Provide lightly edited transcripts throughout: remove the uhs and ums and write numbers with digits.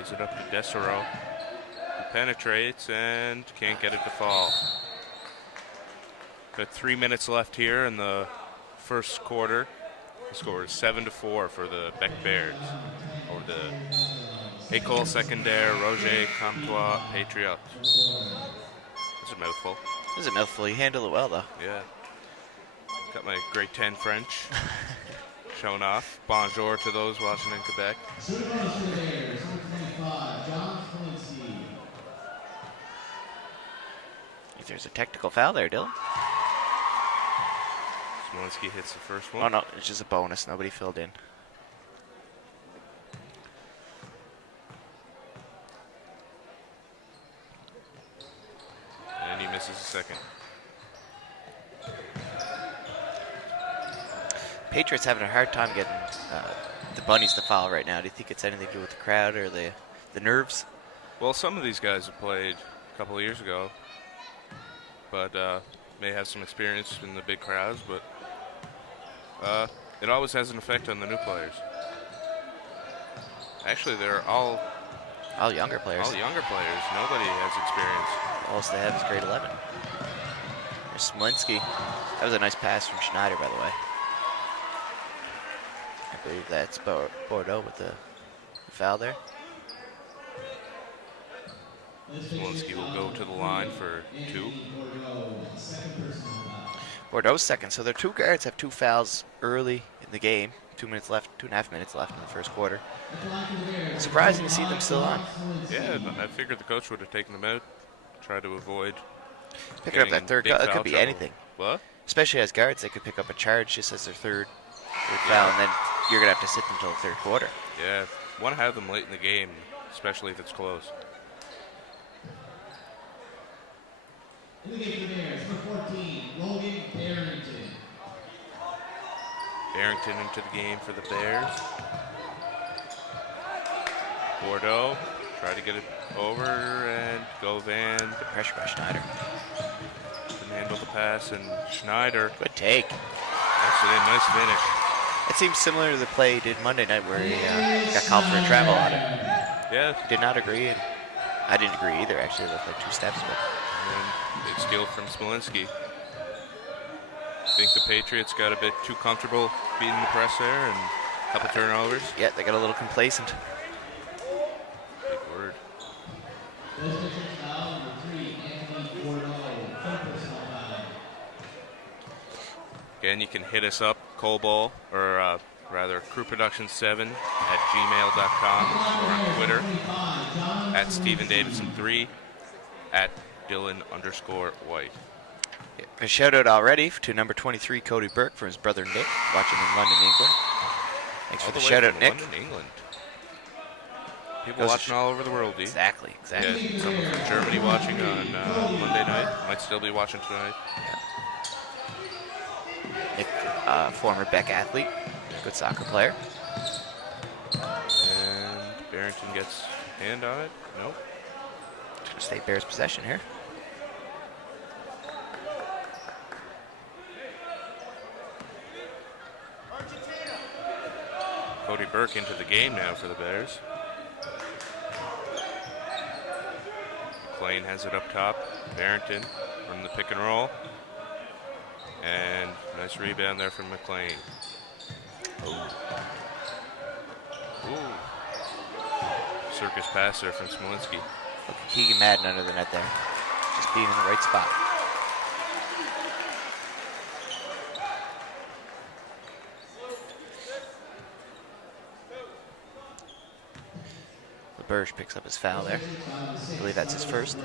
Gives it up to Desero, who penetrates and can't get it to fall. Got 3 minutes left here in the first quarter. The score is 7-4 for the Bec Bears over the École Secondaire Roger Comtois Patriots. That's a mouthful. This is a mouthful. You handle it well, though. Yeah. Got my grade 10 French showing off. Bonjour to those watching in Quebec. There's a technical foul there, Dylan. Smolinski hits the first one. Oh, no, it's just a bonus. Nobody filled in. And he misses a second. Patriots having a hard time getting the Bunnies to foul right now. Do you think it's anything to do with the crowd or the nerves? Well, some of these guys have played a couple of years ago, but may have some experience in the big crowds, but it always has an effect on the new players. Actually, they're all younger players. All younger players. Nobody has experience. All they have is grade 11. There's Smolinski. That was a nice pass from Schneider, by the way. I believe that's Bordeaux with the foul there. Smolinski will go to the line for 2. Bordeaux second. So their 2 guards have 2 fouls early in the game. 2 minutes left, 2.5 minutes left in the first quarter. Surprising to see them still on. Yeah, I figured the coach would have taken them out, tried to avoid picking up that third foul. It could be anything. What? Especially as guards, they could pick up a charge just as their third foul, and then you're going to have to sit them until the third quarter. Yeah, want to have them late in the game, especially if it's close. In the game for the Bears, number 14, Logan Barrington. Barrington into the game for the Bears. Bordeaux, try to get it over, and Gauvin. Good pressure by Schneider. Can handle the pass, and Schneider. Good take. Actually, a nice finish. It seems similar to the play he did Monday night where he got called for a travel on it. Yeah. Did not agree, and I didn't agree either, actually. It looked like 2 steps, but... And big steal from Smolinski. I think the Patriots got a bit too comfortable beating the press there and a couple turnovers. Yeah, they got a little complacent. Big word. Again, you can hit us up, Colball, or rather crewproduction7@gmail.com, or on Twitter at StephenDavidson3, at Dylan_White. A shout out already to number 23, Cody Burke, for his brother Nick, watching in London, England. Thanks for the shout out, Nick. London, England. People watching all over the world, Dee. Exactly. Yeah, someone from Germany watching on Monday night. Might still be watching tonight. Yeah. Nick, former Beck athlete, good soccer player. And Barrington gets hand on it. Nope. State Bears possession here. Cody Burke into the game now for the Bears. McLean has it up top. Barrington from the pick and roll. And nice rebound there from McLean. Ooh. Circus pass there from Smolinski. Look at Keegan Madden under the net there. Just being in the right spot. LeBurge picks up his foul there. I believe that's his first.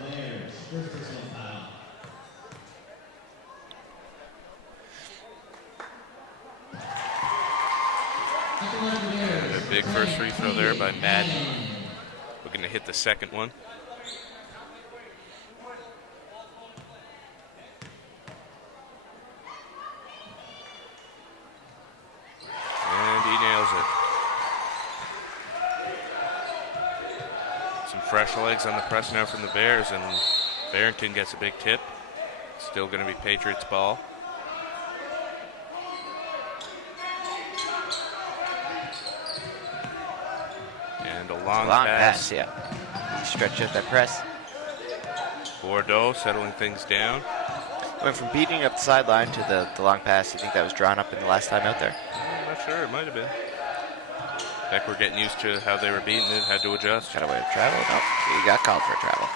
And a big first free throw there by Madden. Looking to hit the second one. And he nails it. Some fresh legs on the press now from the Bears, and Barrington gets a big tip. Still going to be Patriots ball. And a long Long pass. pass, yeah. Stretch out that press. Bordeaux settling things down. Went from beating up the sideline to the long pass. You think that was drawn up in the last time out there? I'm not sure. It might have been. Beck were getting used to how they were beating it. Had to adjust. Got away with travel? No. He got called for a travel.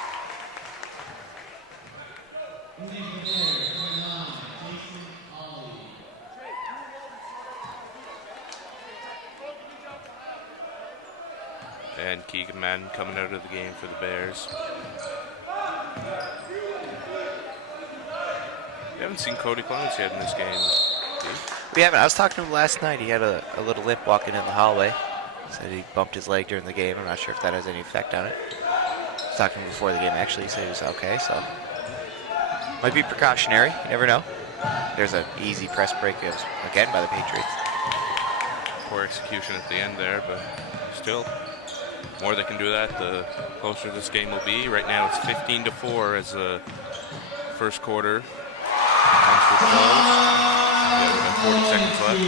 And Keegan Madden coming out of the game for the Bears. We haven't seen Cody Clones yet in this game. We haven't. I was talking to him last night. He had a little limp walking in the hallway. Said he bumped his leg during the game. I'm not sure if that has any effect on it. I was talking to him before the game, actually. He said he was okay, so. Might be precautionary. You never know. There's an easy press break, again, by the Patriots. Poor execution at the end there, but still. More they can do that, the closer this game will be. Right now it's 15-4 as the first quarter comes to a close. Yeah, we got 40 seconds left.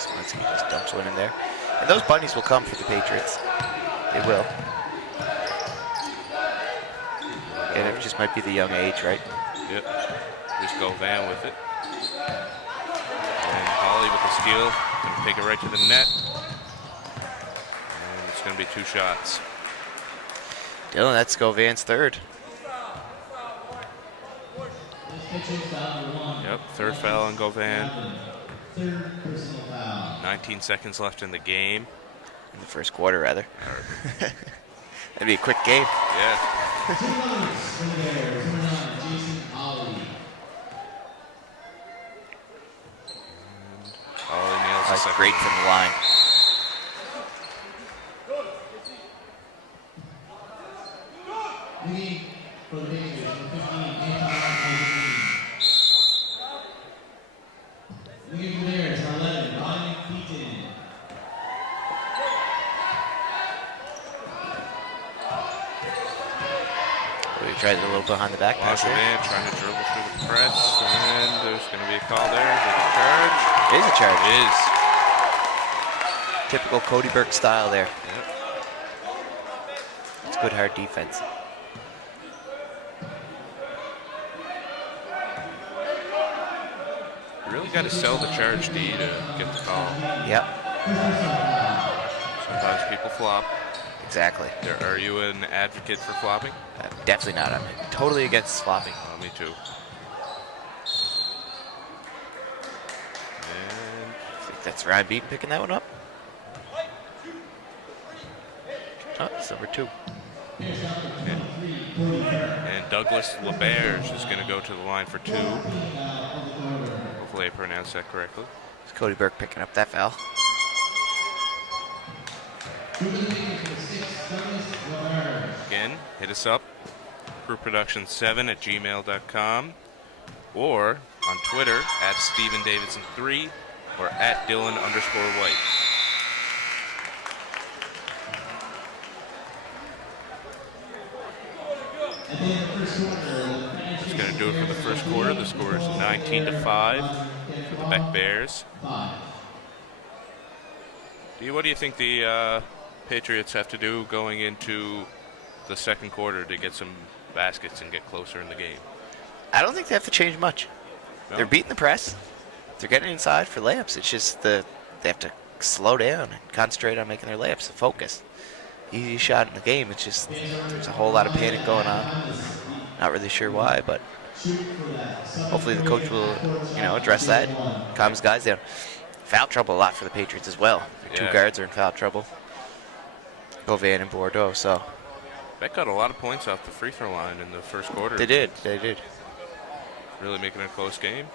Smolinski just dumps one in there. And those bunnies will come for the Patriots. They will. And it just might be the young age, right? Yep. Just go Van with it. And Holly with the steal. Gonna take it right to the net. And it's gonna be 2 shots. Dylan, that's Govan's third. Yep, third foul on Govan. Third personal foul. 19 seconds left in the game. In the first quarter, rather. That'd be a quick game. Yeah. Two runners for the Bears. Number 9, Jason Ollie. Holly nails the That's second. great from the line. Leading for the Patriots, number 15, Anton. Leading for the Bears, number 11, Ryan Keaton. We tried a little behind the back pass there. Man trying to dribble through the press, and there's going to be a call there. Is it a charge? It is a charge. It is. Typical Cody Burke style there. Yep. It's good hard defense. You really got to sell the charge D to get the call. Yep, Sometimes people flop. exactly. Are you an advocate for flopping? Definitely not. I'm totally against flopping. Oh, me too. And I think that's Ryan Beaton picking that one up. Oh, it's number 2. and Douglas LeBears is going to go to the line for 2. Hopefully I pronounced that correctly. It's Cody Burke picking up that foul. Again, hit us up, groupproduction7@gmail.com, or on Twitter @StephenDavidson3 or @Dylan_White. That's going to do it for the first quarter. The score is 19-5 for the Beck Bears. What do you think the Patriots have to do going into the second quarter to get some baskets and get closer in the game? I don't think they have to change much. No? They're beating the press. They're getting inside for layups. It's just they have to slow down and concentrate on making their layups and focus. Easy shot in the game. It's just there's a whole lot of panic going on. Not really sure why, but hopefully the coach will, address that, calm his guys down. Foul trouble a lot for the Patriots as well. Their 2 Yeah. guards are in foul trouble. Govan and Bordeaux. So Beck got a lot of points off the free throw line in the first quarter. they did. Really making it a close game.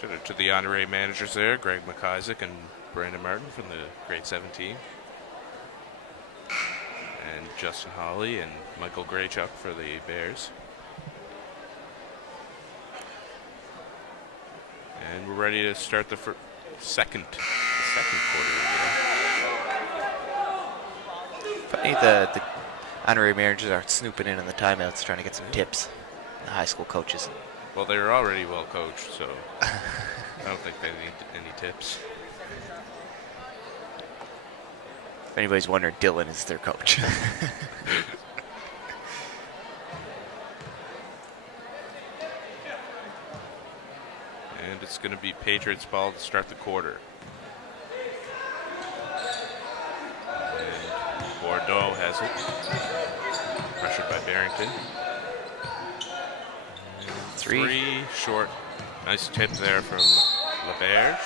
Shout out to the honorary managers there, Greg McIsaac and Brandon Martin from the grade 7 team. And Justin Hawley and Michael Graychuk for the Bears. And we're ready to start the second quarter. Funny the honorary managers are snooping in on the timeouts, trying to get some tips. The high school coaches. Well, they're already well coached, so I don't think they need any tips. If anybody's wondering, Dylan is their coach. And it's going to be Patriots ball to start the quarter. And Bordeaux has it. Pressured by Barrington. And three short. Nice tip there from LeBerge.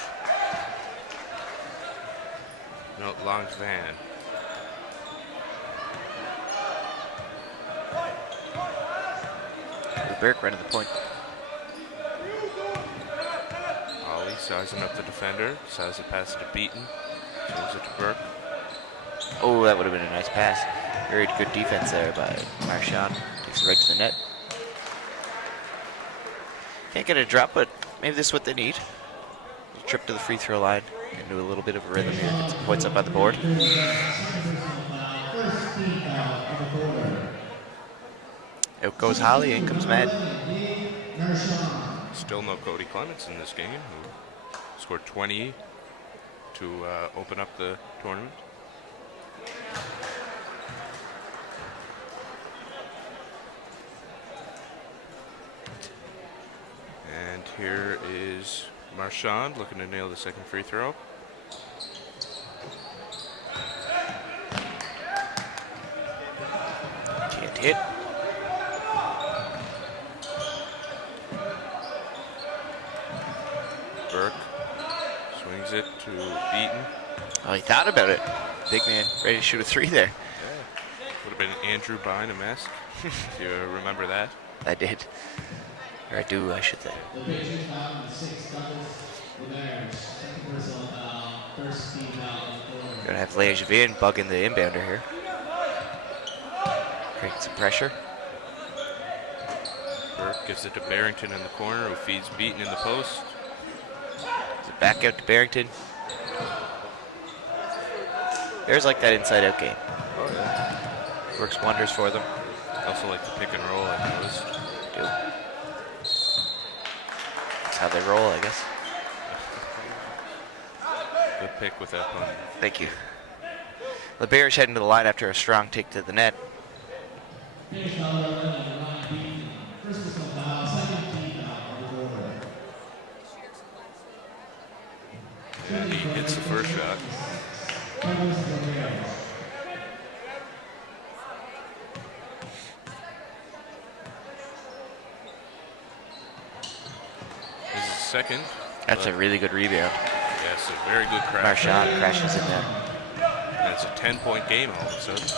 No, Langevin. Burke running the point. Ollie sizing up the defender. Decides to pass it to Beaton. Throws it to Burke. Oh, that would have been a nice pass. Very good defense there by Marchand. Takes it right to the net. Can't get a drop, but maybe this is what they need. A trip to the free throw line. Into a little bit of a rhythm here. Get some points up on the board. Out goes Holly, in comes Madden. Still no Cody Clements in this game, who scored 20 to open up the tournament. And here is Marchand looking to nail the second free throw. Can't hit. Burke swings it to Beaton. Oh, he thought about it. Big man, ready to shoot a three there. Yeah. Would have been Andrew Bynum-esque. If you remember that. I did. Or I do, I should say. The Patriots foul in 6 doubles. The Bears, second personal foul, first team foul of the quarter. Gonna have Langevin bugging the inbounder here. Creating some pressure. Burke gives it to Barrington in the corner, who feeds Beaton in the post. Is it back out to Barrington? Bears like that inside-out game. Oh, yeah. Works wonders for them. Also like the pick and roll, I noticed. Do. That's how they roll, I guess. Good pick with that pun. Thank you. The Bears heading to the line after a strong take to the net. Patriots foul on Ryan Beaton. First personal foul, second team foul of the quarter. And he hits the first shot. Covers the Bears. This is second. That's a really good rebound. Yes, a very good crash. Marchand crashes in there. And it's a 10-point game all of a sudden.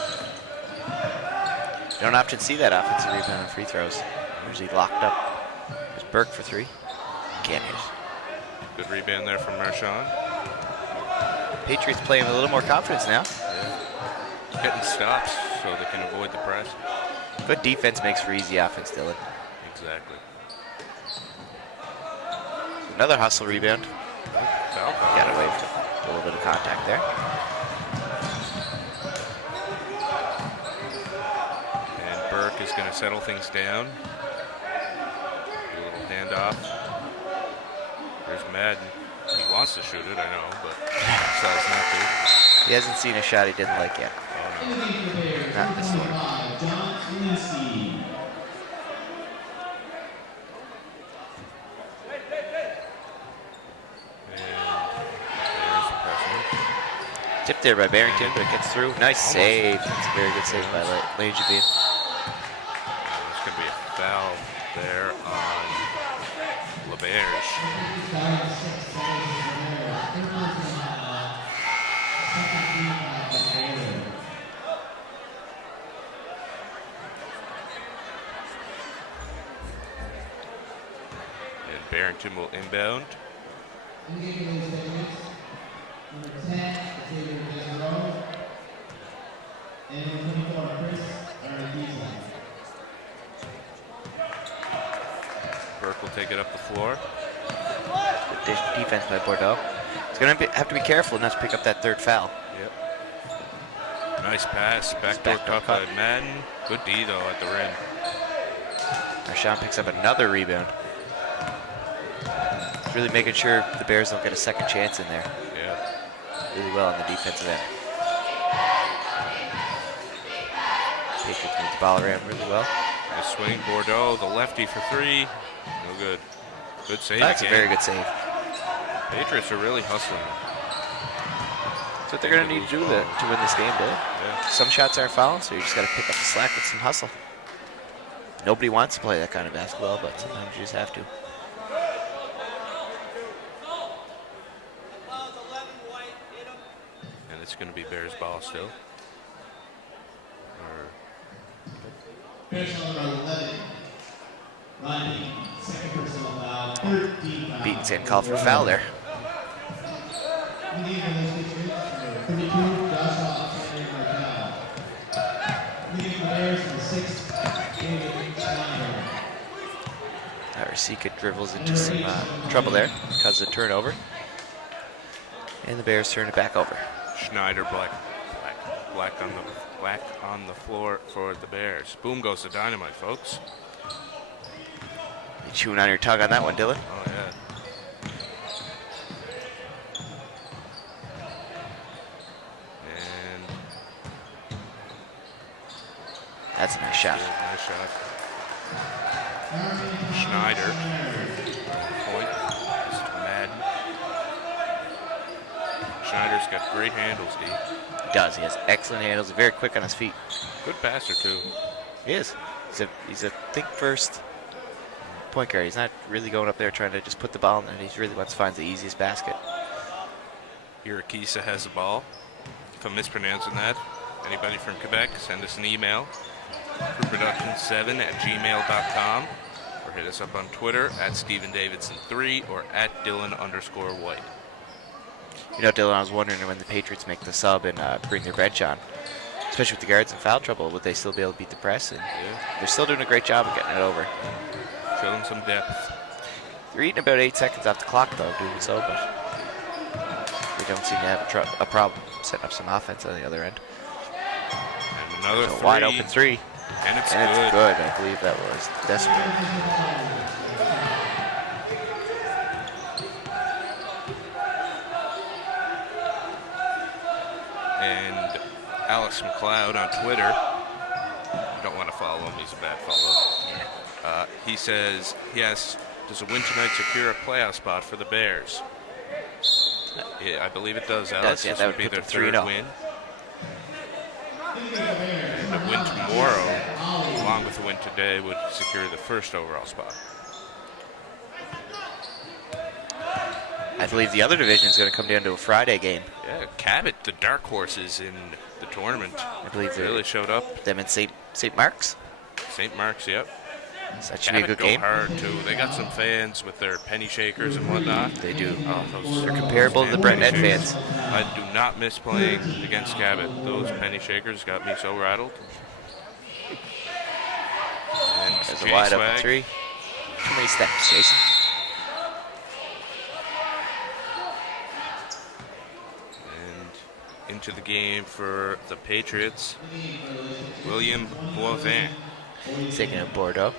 You don't often see that offensive rebound on free throws. Usually locked up. There's Burke for three. Can't hit. Good rebound there from Marchand. Patriots playing with a little more confidence now. Yeah. Getting stops so they can avoid the press. Good defense makes for easy offense, Dylan. Exactly. Another hustle rebound. Foul call. Got away from a little bit of contact there. And Burke is going to settle things down. Do a little handoff. There's Madden. He wants to shoot it, I know, but decides not to. He hasn't seen a shot he didn't like yet. In the game for the Bears, Not this one. number 5, John Lindsay. There's the pressing. Tipped there by Barrington, but it gets through. Nice save. That's a very good save by Langevin. There's going to be a foul there on LeBerge. And Barrington will inbound. In the game for the Patriots, number 10, Xavier Desrow. And number 24, Chris Aradiza. Burke will take it up the floor. Good defense by Bordeaux. He's going to have to be careful not to pick up that third foul. Yep. Nice pass. Backdoor Backdoor cut cut. by Madden. Good D, though, at the rim. Marchand picks up another rebound. Really making sure the Bears don't get a second chance in there. Yeah. Really well on the defensive end. Patriots move the ball around really well. Nice swing. Bordeaux, the lefty for three. No good. Good save. That's again. a very good save. Patriots are really hustling. That's what they're going to need to do to win this game, Bill. Yeah. Some shots aren't fouling, so you just got to pick up the slack with some hustle. Nobody wants to play that kind of basketball, but sometimes you just have to. And it's going to be Bears ball still. Personal number 11. Ronnie, second personal foul, 13 foul. Beaton's getting called for a foul there. Leading the Patriots, 32, Joshua Alexander Martel. Leading the Bears for the sixth, David Schneider. Rasika dribbles into some trouble there because of the turnover. And the Bears turn it back over. Schneider black on the floor for the Bears. Boom goes the dynamite, folks. You chewing on your tongue on that one, Dylan? Oh yeah. And that's a nice shot. nice shot. Schneider. Point. This is Madden. Schneider's got great handles, D. He does. He has excellent handles. Very quick on his feet. Good passer too. He is. He's a think first point guard. He's not really going up there trying to just put the ball in there. He really wants to find the easiest basket. Irakisa has the ball. If I'm mispronouncing that, anybody from Quebec, send us an email. Production7@gmail.com, or hit us up on Twitter @StephenDavidson3 or @Dylan_White. You know, Dylan, I was wondering when the Patriots make the sub and bring their bench on, especially with the guards in foul trouble, would they still be able to beat the press? And they're still doing a great job of getting it over. Showing some depth. They're eating about 8 seconds off the clock, though, doing so, but they don't seem to have a problem setting up some offense on the other end. And another So three. wide open three. And it's And good. it's good. I believe that was desperate. And Alex McLeod on Twitter, I don't want to follow him, he's a bad follow. He says, does a win tonight secure a playoff spot for the Bears? Yeah, I believe it does, Alex. Yeah, This that would would be put their them 3-0. third win. And a win tomorrow, along with a win today, would secure the first overall spot. I believe the other division is going to come down to a Friday game. Yeah, Cabot, the dark horses in the tournament, I believe really really showed up. them in St. Mark's. St. Mark's, yep. So that should be a Cabot good game. go hard, too. They got some fans with their penny shakers and whatnot. They do. Oh, those They're comparable to the Brent Ed penny fans. shakers. I do not miss playing against Cabot. Those penny shakers got me so rattled. And There's a Jay wide Swag. open three. Too many steps, Jason. And into the game for the Patriots, William Boivin. He's taking out Bordeaux.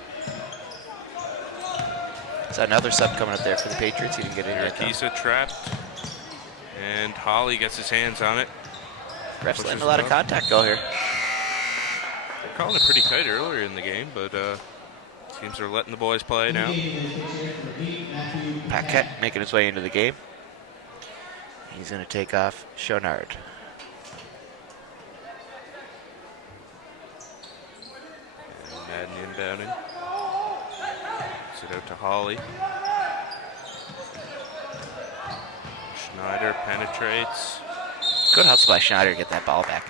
So another sub coming up there for the Patriots. He didn't get in yet, though. Irakisa trapped. And Holly gets his hands on it. Refs Pushes letting a lot of him up. contact go here. They're calling it pretty tight earlier in the game, but seems they're letting the boys play now. Paquette making his way into the game. He's going to take off Chonard. And Madden inbounding. Sit out to Holly. Schneider penetrates. Good hustle by Schneider to get that ball back.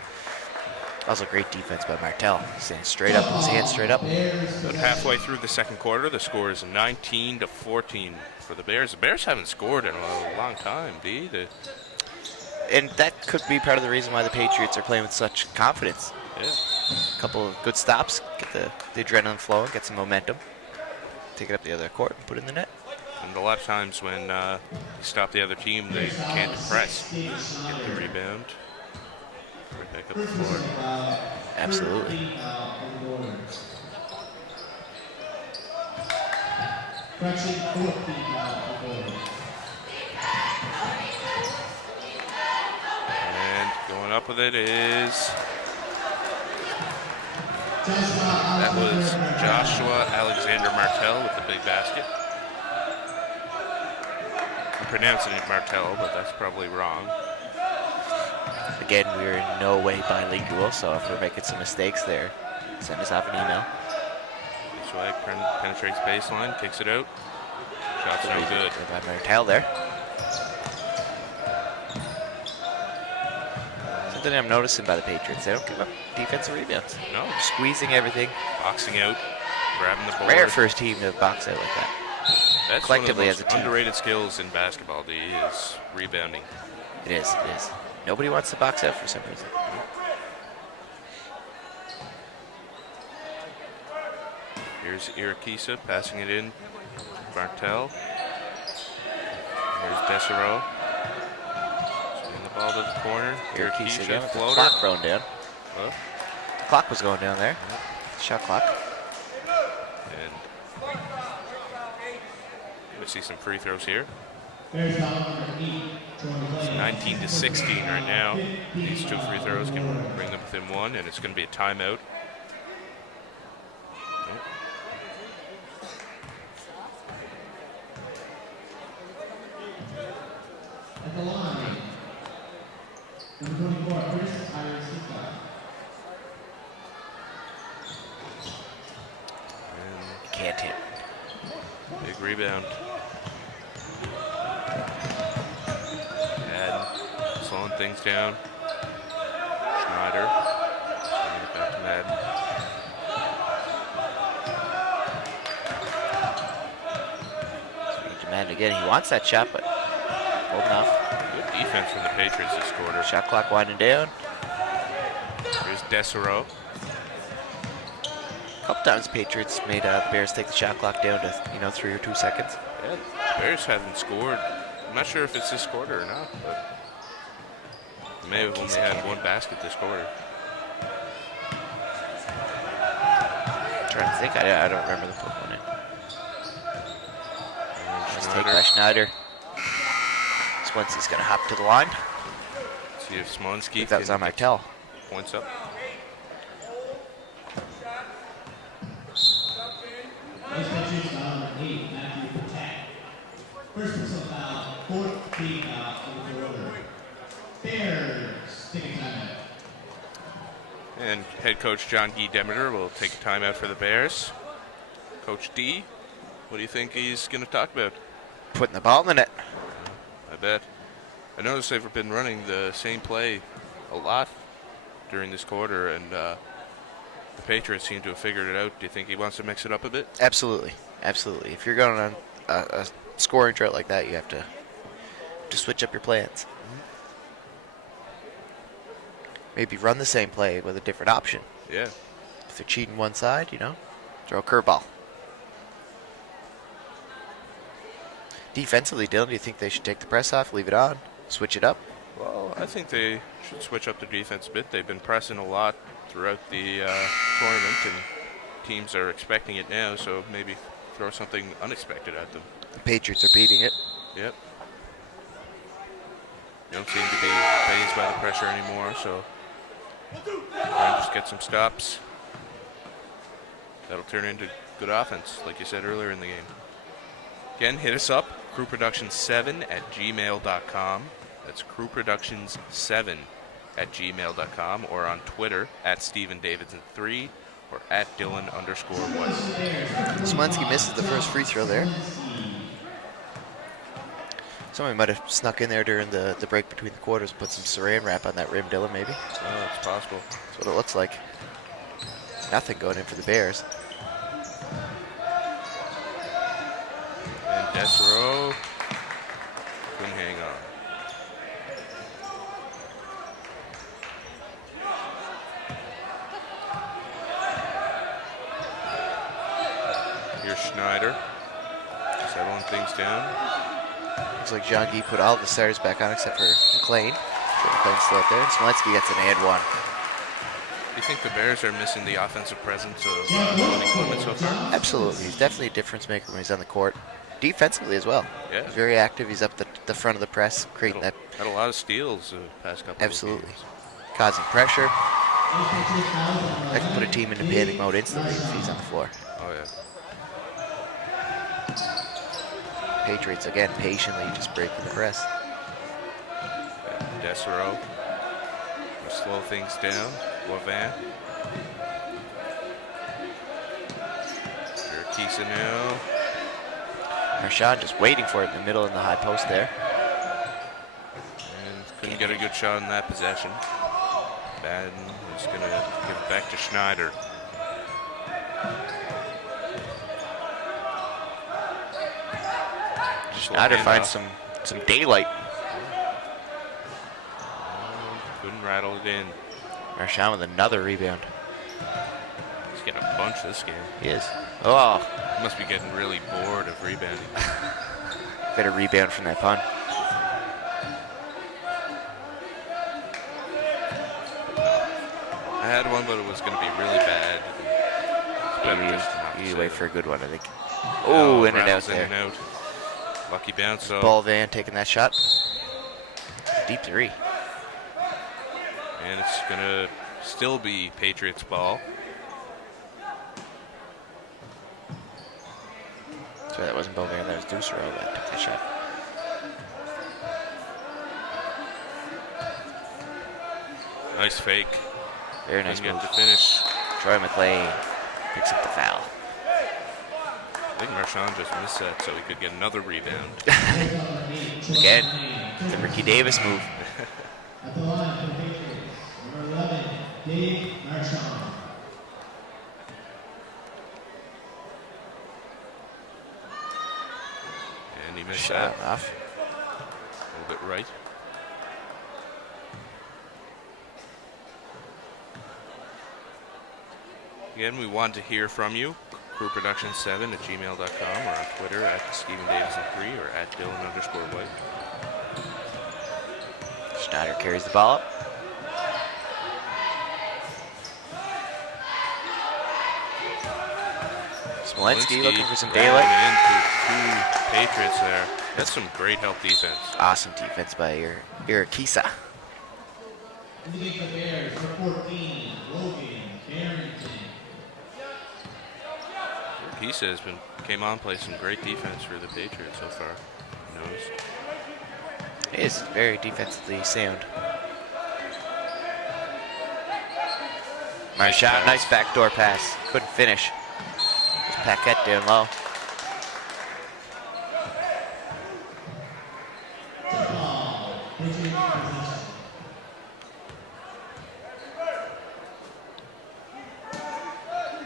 Also great defense by Martel. Standing straight up, his hands straight up. About halfway through the second quarter, the score is 19-14 for the Bears. The Bears haven't scored in a long time, D. And that could be part of the reason why the Patriots are playing with such confidence. Yeah. A couple of good stops, get the adrenaline flowing, get some momentum. Take it up the other court and put it in the net. And a lot of times when you stop the other team, they can't press. Get the rebound. Right back up the floor. Absolutely. And going up up with it is... That was Joshua Alexander Martel with the big basket. I'm pronouncing it Martel, but that's probably wrong. Again, we're in no way bilingual, so if we're making some mistakes there, send us off an email. Swag penetrates baseline, kicks it out. Shot's no good. By Martel there. Something I'm noticing by the Patriots, they don't give up defensive rebounds. No. They're squeezing everything. Boxing out, grabbing the board. Rare for his team to box out like that. That's Collectively one as of a the most team. underrated skills in basketball, D, is rebounding. It is. Nobody wants to box out for some reason. Here's Irakisa passing it in. Martel. Here's Dessereau. Swinging the ball to the corner. Irakisa again with the floater. clock thrown down. Well, The clock was going down there. Shot clock. and we see some free throws here. Bears foul number 8. It's 19 to 16 right now. These two free throws can bring them within one, and it's going to be a timeout. At the line. Number 24, Chris Irisika. And Can't hit. big rebound. Madden slowing things down. Schneider. Swinging it back to Madden. Swinging to Madden again. He wants that shot, but holding off. Good defense from the Patriots this quarter. Shot clock winding down. Here's Dessereau. A couple times Patriots made Bears take the shot clock down to 3 or 2 seconds. Yeah, Bears haven't scored. I'm not sure if it's this quarter or not, but they may have only had one basket this quarter. Trying to think. I don't remember the put one in. Nice take by Schneider. Schneider. Swensy's going to hop to the line. See if Smolensky If that was on Martel. points up. Those Patriots foul number 8, Matthew Patek. First personal foul, 4th team foul of the quarter. Bears take a timeout. And head coach John Guy Demeter will take a timeout for the Bears. Coach D, what do you think he's going to talk about? Putting the ball in the net. I bet. I noticed they've been running the same play a lot during this quarter, and the Patriots seem to have figured it out. Do you think he wants to mix it up a bit? Absolutely. If you're going on a scoring drought like that, you have to switch up your plans. Maybe run the same play with a different option. Yeah. If they're cheating one side, throw a curveball. Defensively, Dylan, do you think they should take the press off, leave it on, switch it up? Well, I think they should switch up their defense a bit. They've been pressing a lot throughout the tournament, and teams are expecting it now, so maybe throw something unexpected at them. The Patriots are beating it. Yep. They don't seem to be phased by the pressure anymore, so try and just get some stops. That'll turn into good offense, like you said earlier in the game. Again, hit us up, crewproductions7@gmail.com. That's crewproductions7@gmail.com, or on Twitter @StephenDavidson3 or @Dylan_White. Smolensky misses the first free throw there. Somebody might have snuck in there during the break between the quarters and put some saran wrap on that rim, Dylan, maybe. Oh, it's possible. That's what it looks like. Nothing going in for the Bears. And Dessereau couldn't hang on. Here's Schneider, settling things down. Looks like John Guy put all the starters back on except for McLean. McLean's still out there. And Smolensky gets an and one. Do you think the Bears are missing the offensive presence of Tony Clement so far? Absolutely. He's definitely a difference maker when he's on the court. Defensively as well. Yeah. He's very active. He's up the front of the press, creating that. Had a lot of steals the past couple Absolutely. of games. causing pressure. That can put a team into panic mode instantly if he's on the floor. Oh, yeah. Patriots, again, patiently just breaking the press. Desero. Slow things down. Boivin. Urquiza now. Marchand just waiting for it in the middle in the high post there. And couldn't get a good shot in that possession. Baden is going to give it back to Schneider. Schneider finds some daylight. Couldn't rattle it in. Marchand with another rebound. He's getting a bunch this game. He is. Oh. He must be getting really bored of rebounding. Better rebound from that pun. I had one, but it was going to be really bad. You wait for a good one, I think. Oh, in and out there. In and out. Lucky bounce. So. Boivin taking that shot. Deep three. And it's going to still be Patriots ball. Sorry, that wasn't Boivin, that was Ducero that took that shot. Nice fake. Very nice Didn't move. get to finish. Troy McLean picks up the foul. I think Marchand just missed that so he could get another rebound. Again, the Ricky Davis move. At the line for the Patriots, number 11, Dave Marchand. And he missed Shot that. off. A little bit right. Again, we want to hear from you. crewproduction7@gmail.com or on Twitter @StephenDavison3 or @Dylan_White. Schneider carries the ball up. Smolenski looking for some daylight. Into 2 Patriots there. That's some great help defense. Awesome defense by Urquiza. Leading the Bears for 14, Logan Barrington. Urquiza came on, played some great defense for the Patriots so far. Noticed. He is very defensively sound. Marchand, nice backdoor pass. Couldn't finish. Just Paquette down low.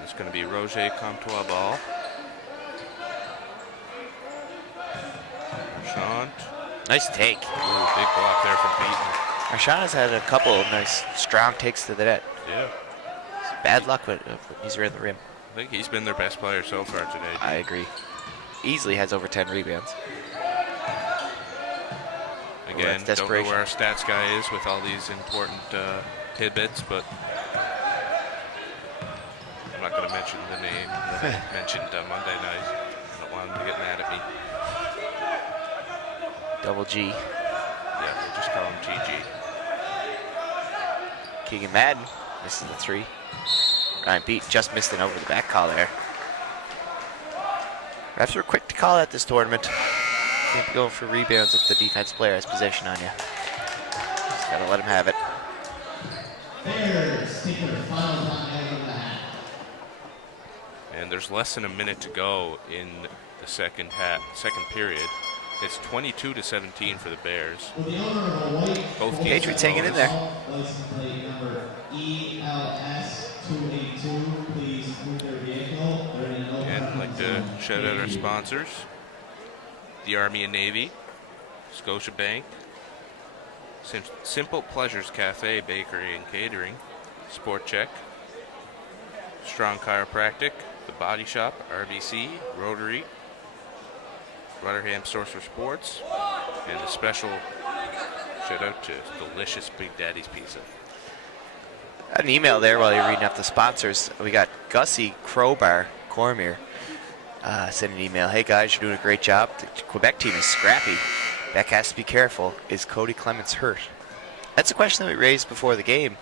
It's going to be Roger Comtois ball. Marchand. Nice take. Ooh, big block there from Beaton. Marchand has had a couple of nice strong takes to the net. Yeah. Bad luck when he's around the rim. I think he's been their best player so far today. I agree. Easily has over 10 rebounds. Again, that's don't know where our stats guy is with all these important tidbits, but I'm not going to mention the name that I mentioned on Monday night. I don't want him to get mad at me. Double G. Yeah, we'll just call him GG. Keegan Madden misses the three. Ryan Beat just missed an over the back call there. Refs were quick to call at this tournament. Can't be going for rebounds if the defense player has possession on you. Just gotta let him have it. Bears take their final time of the half. And there's less than a minute to go in the second period. It's 22-17 for the Bears. With the owner of a white Both games. Patriots hanging in there. license plate number ELS282, please move their vehicle. They're in no And I'd like to zone. shout out our Thank you. sponsors. The Army and Navy, Scotiabank, Simple Pleasures Cafe, Bakery and Catering, Sport Check, Strong Chiropractic, The Body Shop, RBC, Rotary, Rotherham Source for Sports, and a special shout out to delicious Big Daddy's Pizza. I had an email there while you're reading up the sponsors. We got Gussie Crowbar Cormier sent an email. Hey guys, you're doing a great job. The Quebec team is scrappy. Beck has to be careful. Is Cody Clements hurt? That's a question that we raised before the game.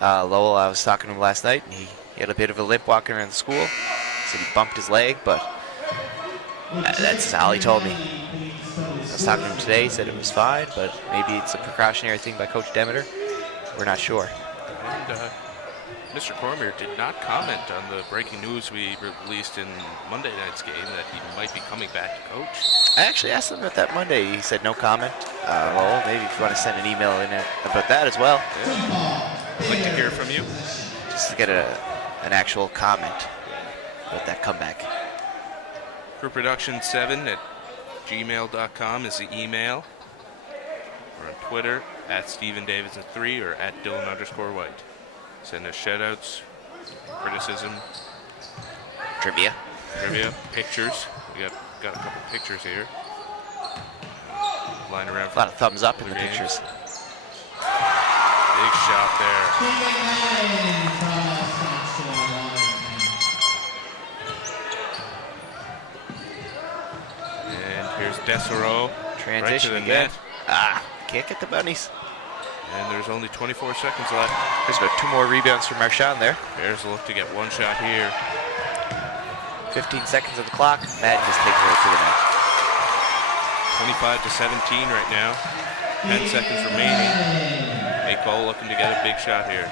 Yeah. Lowell, I was talking to him last night, and he had a bit of a limp walking around the school. Said he bumped his leg, but that's all he told me. I was talking to him today. He said it was fine, but maybe it's a precautionary thing by Coach Demeter. We're not sure. And Mr. Cormier did not comment on the breaking news we released in Monday night's game that he might be coming back to coach. I actually asked him about that Monday. He said no comment. Lowell, maybe if you want to send an email in about that as well. Yeah. I'd like to hear from you. Just to get an actual comment about that comeback. Crewproduction7@gmail.com is the email. Or on Twitter @StephenDavidson3 or @Dylan_White. Send us shoutouts, criticism, Trivia. pictures. We got a couple pictures here. Lying around. A lot of thumbs up in the pictures. Big shot there. And here's Dessereau. Transition right to the again. net. Can't get the bunnies. And there's only 24 seconds left. There's about 2 more rebounds from Marchand there. Bears will look to get one shot here. 15 seconds of the clock. Madden just takes it right to the net. 25-17 right now. 10 seconds remaining. Ècole looking to get a big shot here.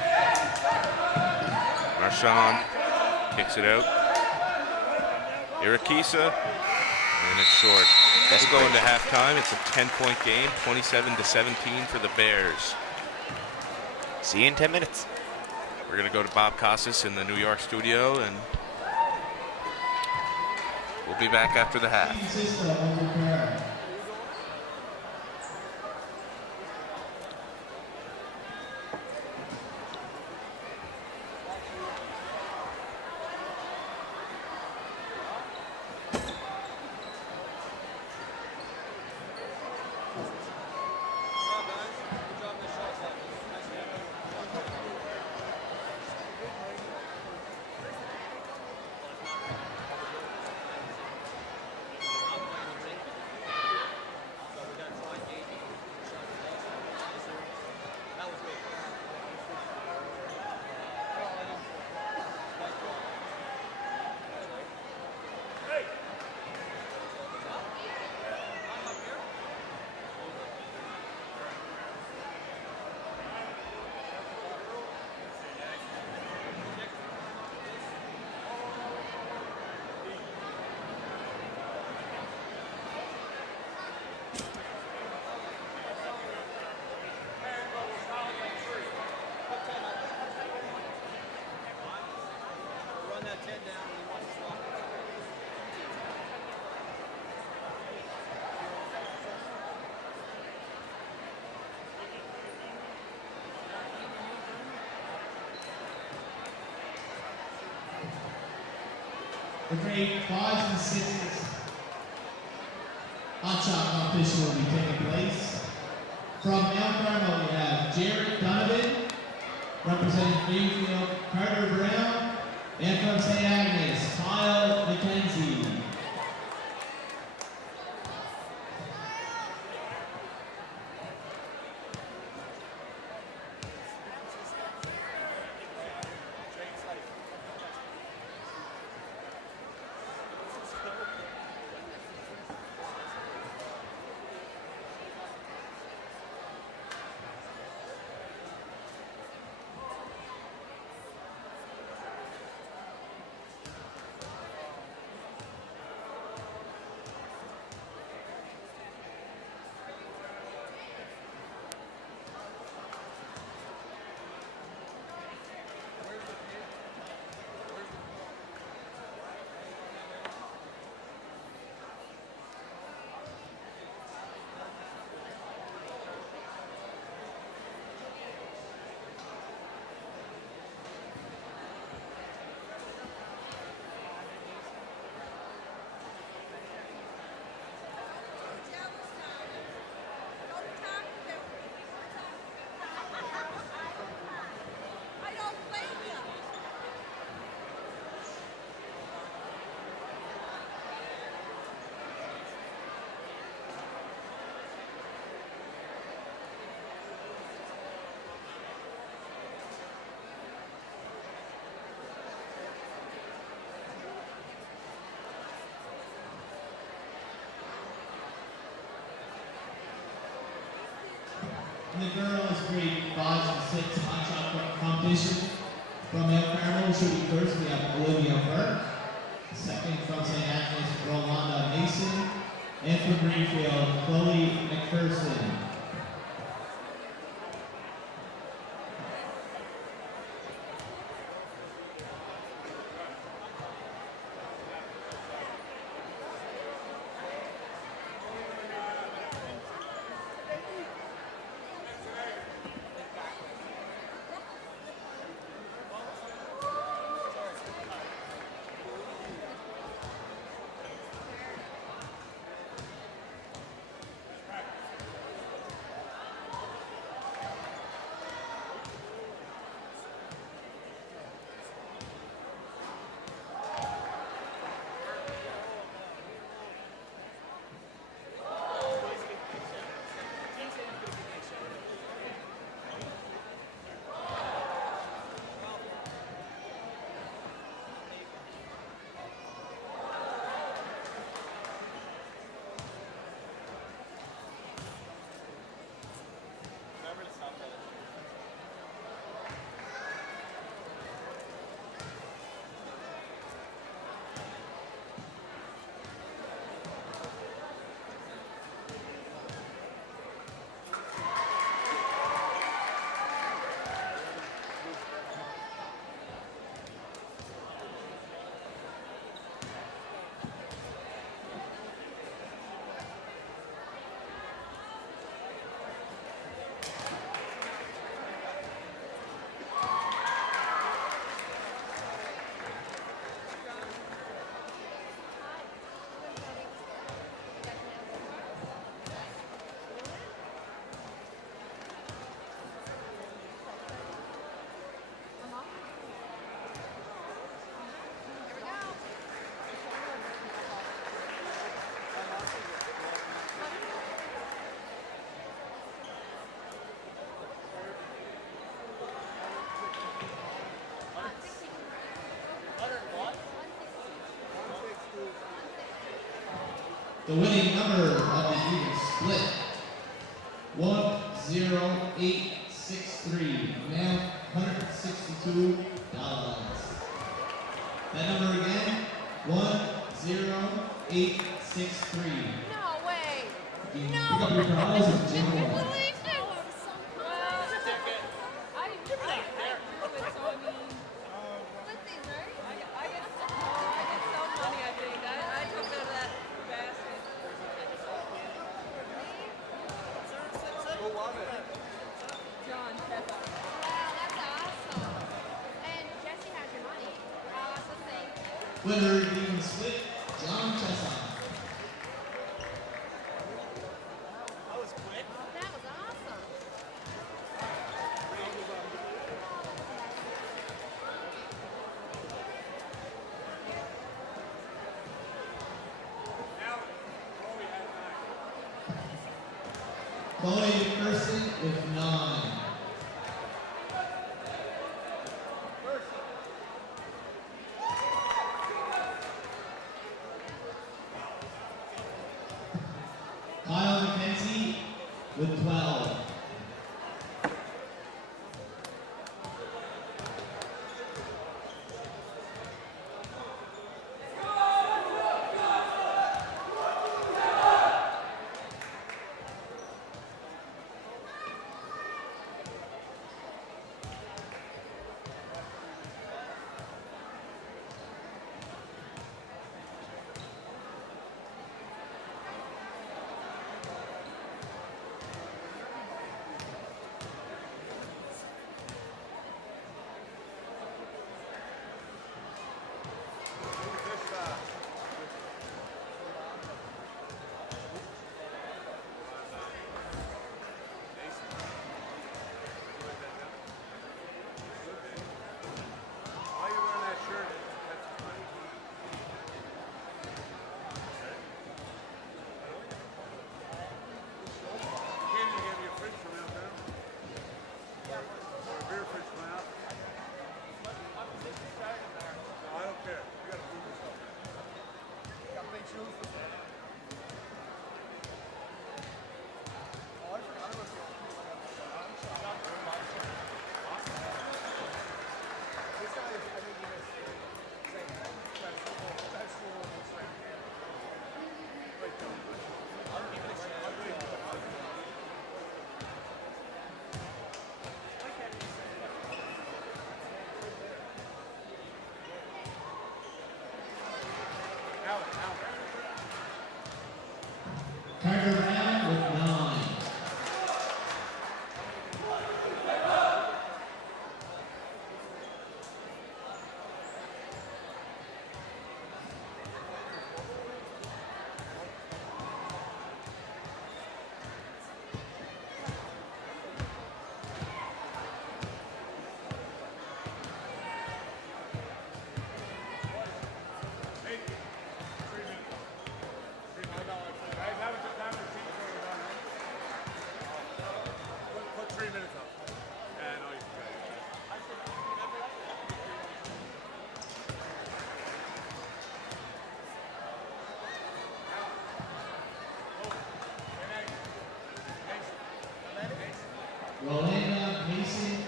Marchand kicks it out. Irakisa. And it's short. We'll go into halftime. It's a 10-point game. 27-17 for the Bears. See you in 10 minutes. We're going to go to Bob Costas in the New York studio, and we'll be back after the half. The grade 5s and 6s hot shot competition will be taking place. From Mount Carmel, we have Jared Donovan, representing Greenfield, Carter Brown, and from St. Agnes, Kyle McKenzie. In the girls' grade 5 and 6 hot shot competition, from Mount Carmel should be first. We have Olivia Burke. Second from St. Agnes, Rolanda Mason. And from Greenfield, Chloe McPherson. The winning number of the even split, 10863, amount $162. That number again, 10863. No way. You can No. pick up your prize and Jim Moore. Well, I drew it, so I mean, let's see, right? I get some money, I think. I took out of that basket. Who was it? John Peppa. Wow, that's awesome. And Jesse has your money. So thank you. Winner of the even split, John Chesson. That was quick. That was awesome. Chloe McPherson with 9.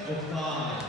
with 5.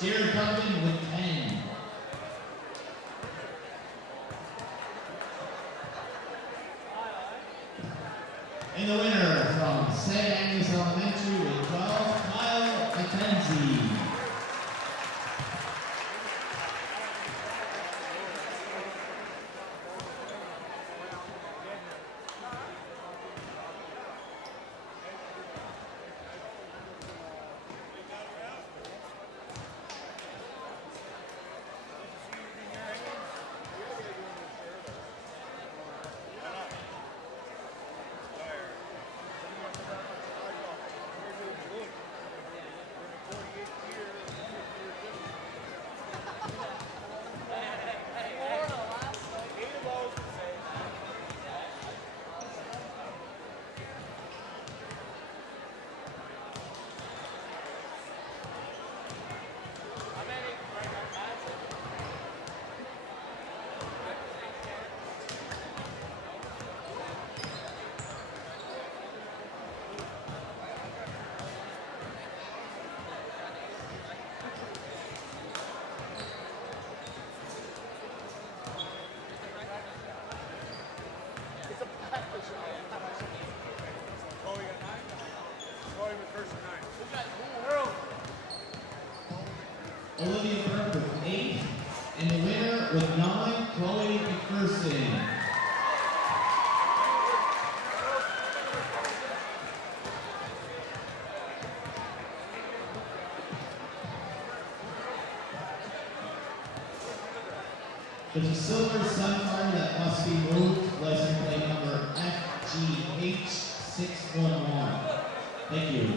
Jared Compton with 10. And the winner from St. Agnes Elementary with 12, Kyle McKenzie. Olivia Burke with 8, and the winner with 9, Chloe McPherson. There's a silver Sunfire that must be moved, license plate number FGH611. Thank you.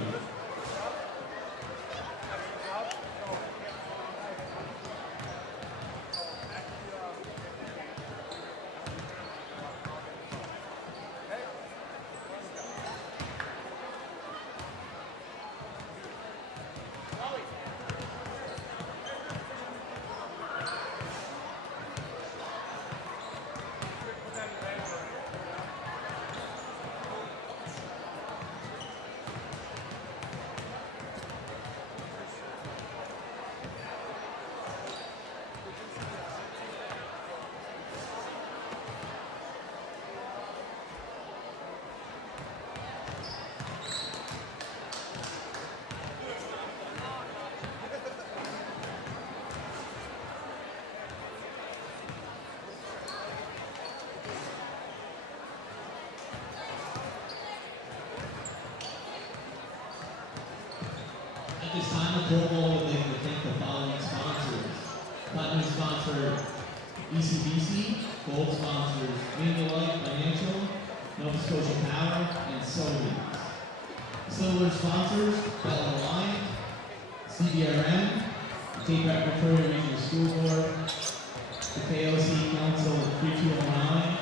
At this time, the program would like to thank the following sponsors. Platinum sponsor ECBC, gold sponsors Mingle Life Financial, Nova Scotia Power, and Sony. Silver sponsors Bell Alliance, CBRM, Cape Breton Victoria Regional School Board, the KOC Council 3209,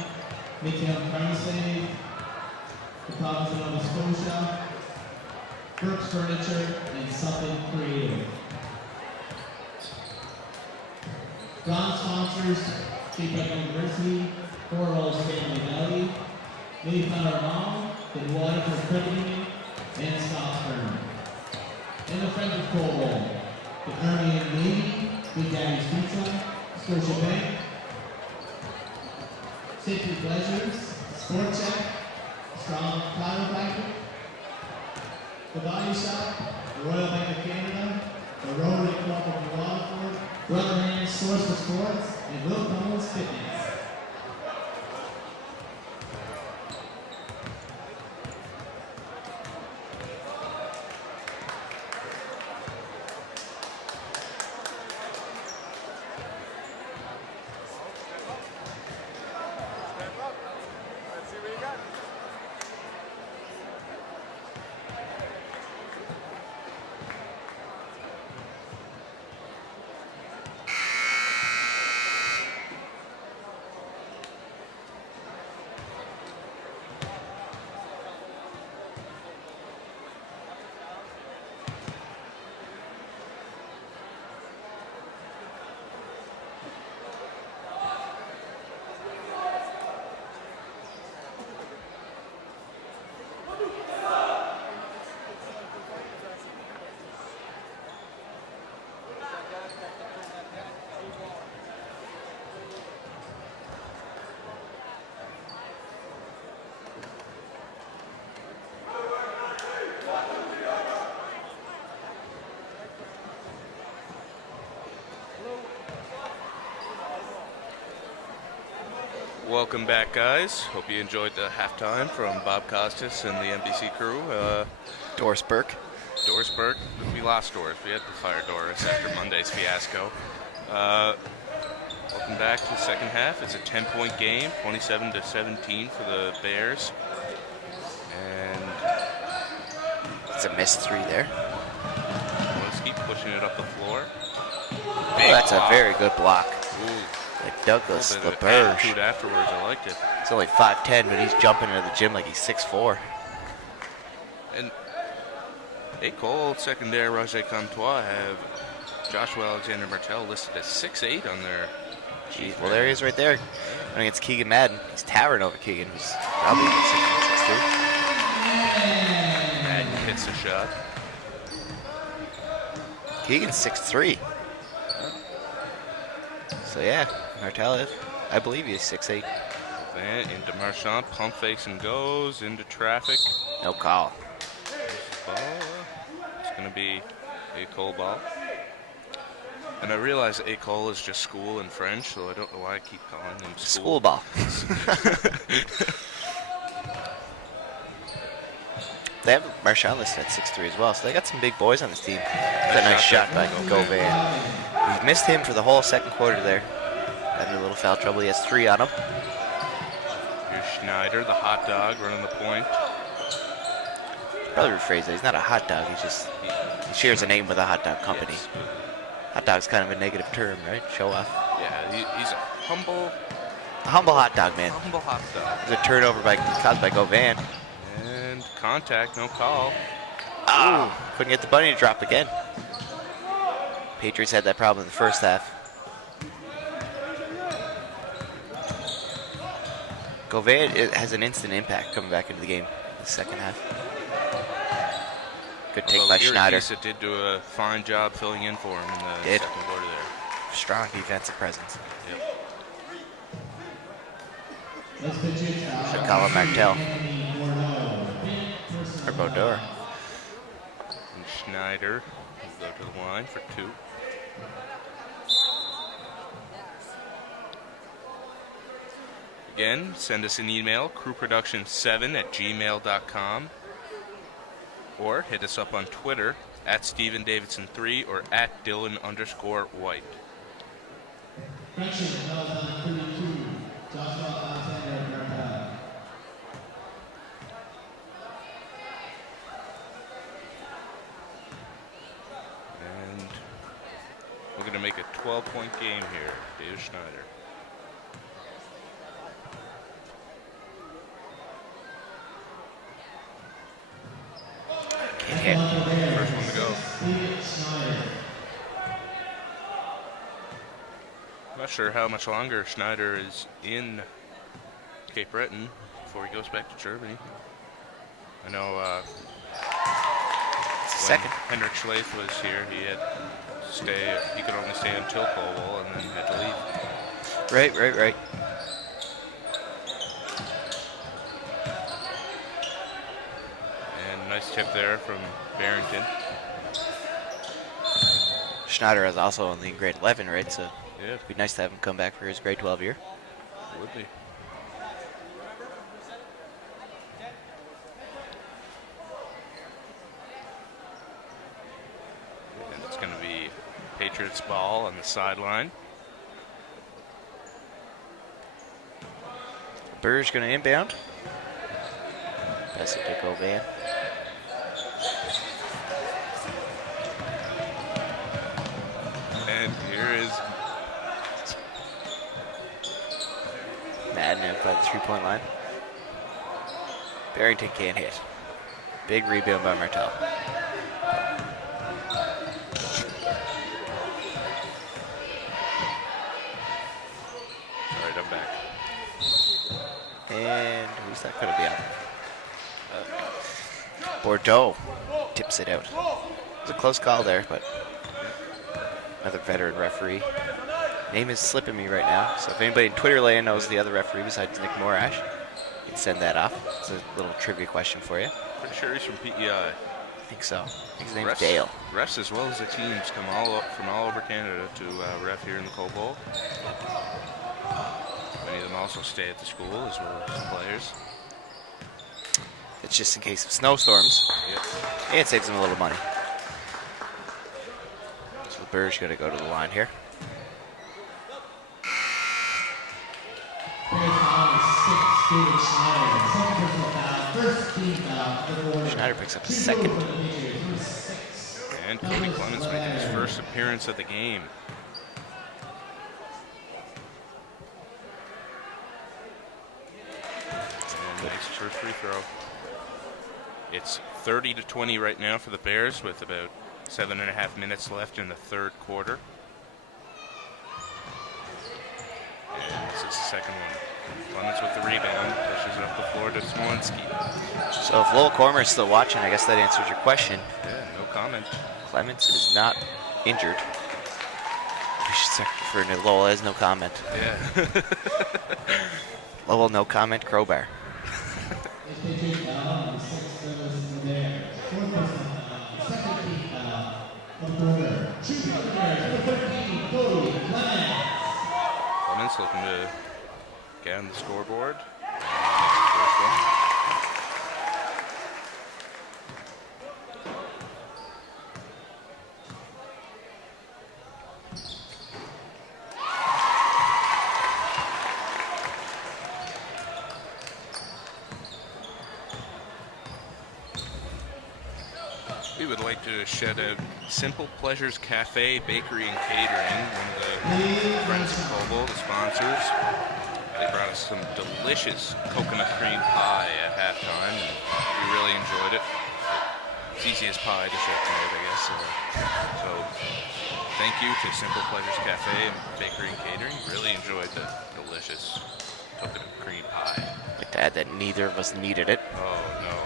Midtown Pharmacy, the Province of Nova Scotia, Brooks Furniture, and Something Creative. Bronze sponsors, Cape Breton University, Four Rolls Family Valley, Mayflower Mall, the Waterford Credit Union, and Scottsburn. And the Friends of Cornwall, the Army and Navy, Big Daddy's Pizza, Scotia Bank, Simply Pleasures, Sport Check, Strong Chiropractic, The Body Shop, the Royal Bank of Canada, the Rotary Club of New Waterford, Brother Hand's Source for Sports, and Will Cohen's Fitness. Let's see what you got. Welcome back, guys. Hope you enjoyed the halftime from Bob Costas and the NBC crew. Doris Burke. Doris Burke. We lost Doris. We had to fire Doris after Monday's fiasco. Welcome back to the second half. It's a 10-point game, 27-17 for the Bears. And It's a missed three there. let's keep pushing it up the floor. Oh, that's a very good block. Ooh, Like Douglas a little bit of LeBurge. attitude afterwards. I liked it. He's only 5'10", but he's jumping into the gym like he's 6'4". And Ècole, Secondaire, Roger Comtois have Joshua Alexander Martel listed as 6'8" on their sheet. Well, there he is right there. Going against Keegan Madden. He's towering over Keegan, who's probably 6'2". Madden hits the shot. Keegan's 6'3". So yeah, Martel, I believe he's 6'8". Then into Marchand, pump fakes and goes into traffic. No call. Ball. It's going to be Ècole ball. And I realize Ècole is just school in French, so I don't know why I keep calling them School ball. They have Marchand listed at 6'3" as well, so they got some big boys on this team. That's a nice shot by Gauvin. We've missed him for the whole second quarter there. Got in a little foul trouble. He has 3 on him. Here's Schneider, the hot dog, running the point. Probably rephrase that. He's not a hot dog. He shares a name with a hot dog company. Yes. Hot dog's kind of a negative term, right? Show off. Yeah, he's a humble Hot dog man. hot dog. There's a turnover caused by Gauvin. And contact, no call. Oh, couldn't get the bunny to drop again. Patriots had that problem in the first half. Gauvin has an instant impact coming back into the game in the second half. Good take by Schneider. Iraqisa did do a fine job filling in for him in the Did. second quarter there. Strong defensive presence. Yep. Should call him Martel. Or Baudor. And Schneider will go to the line for 2. Again, send us an email, crewproduction7@gmail.com, or hit us up on Twitter @StephenDavidson3 or @Dylan_White. Correction, that was number 32, Joshua Alexander Martel. And we're going to make a 12-point game here. David Schneider. Can't hit. First one to go. I'm not sure how much longer Schneider is in Cape Breton before he goes back to Germany. I know It's the when second. Henrik Schleif was here, he had to stay. He could only stay until Colwell and then had to leave. Right. tip there from Barrington. Schneider is also only in grade 11, right? So Yeah, it'd be nice to have him come back for his grade 12 year. would be. And it's going to be Patriots ball on the sideline. Burr's going to inbound. Pass it to Govan. And here is Madden out by the 3-point line. Barrington can't hit. Big rebound by Martel. all right, I'm back. And who's that going to be on? Bordeaux tips it out. It was a close call there, but another veteran referee. Name is slipping me right now, so if anybody in Twitter land knows the other referee besides Nick Morash, you can send that off. It's a little trivia question for you. Pretty sure he's from PEI. I think so. I think his name's Refs- Dale. Refs as well as the teams come from all over Canada to ref here in the Cole Bowl. Many of them also stay at the school as well as players. It's just in case of snowstorms. Yep. And it saves them a little money. So Burr's going to go to the line here. First foul is 6, David Schneider. Second personal foul, first team foul of the quarter. Schneider picks up a 2-0 second. for the Patriots, number 6. And Cody Clements making his first appearance of the game. And nice first free throw. It's 30-20 right now for the Bears with about 7.5 minutes left in the third quarter. And this is the second one. Clements with the rebound, pushes it up the floor to Smolinski. So if Lowell Cormer is still watching, I guess that answers your question. Yeah, no comment. Clements is not injured. We should check for Lowell has no comment. Yeah. Lowell, no comment, crowbar. Patriots foul, number 6 goes to the Bears. Fourth personal foul, second team foul of the quarter. Shooting for the Bears, number 13, Cody Clements. Clements looking to get on the scoreboard. First one. We would like to shout out Simple Pleasures Cafe, Bakery, and Catering, one of the friends of Kobo, the sponsors. They brought us some delicious coconut cream pie at halftime, and we really enjoyed it. It's easiest pie to show tonight, I guess. So thank you to Simple Pleasures Cafe and Bakery and Catering. Really enjoyed the delicious coconut cream pie. I'd like to add that neither of us needed it. Oh, no.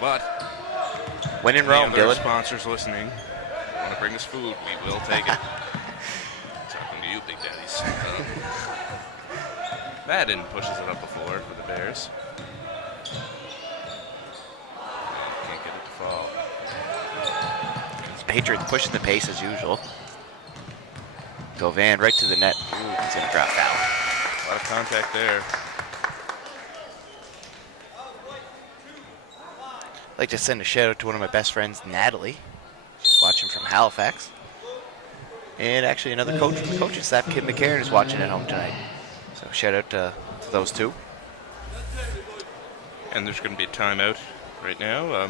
But When in any Rome, other Dylan. sponsors listening, want to bring us food, we will take it. Talking to you, Big Daddies. Madden pushes it up the floor for the Bears. And can't get it to fall. Patriots pushing the pace as usual. Govan right to the net. Ooh, he's going to drop foul. A lot of contact there. I'd like to send a shout out to one of my best friends, Natalie. She's watching from Halifax. And actually another coach from the coaching staff, Kim McCarron, is watching at home tonight. So shout out to those two. And there's going to be a timeout right now.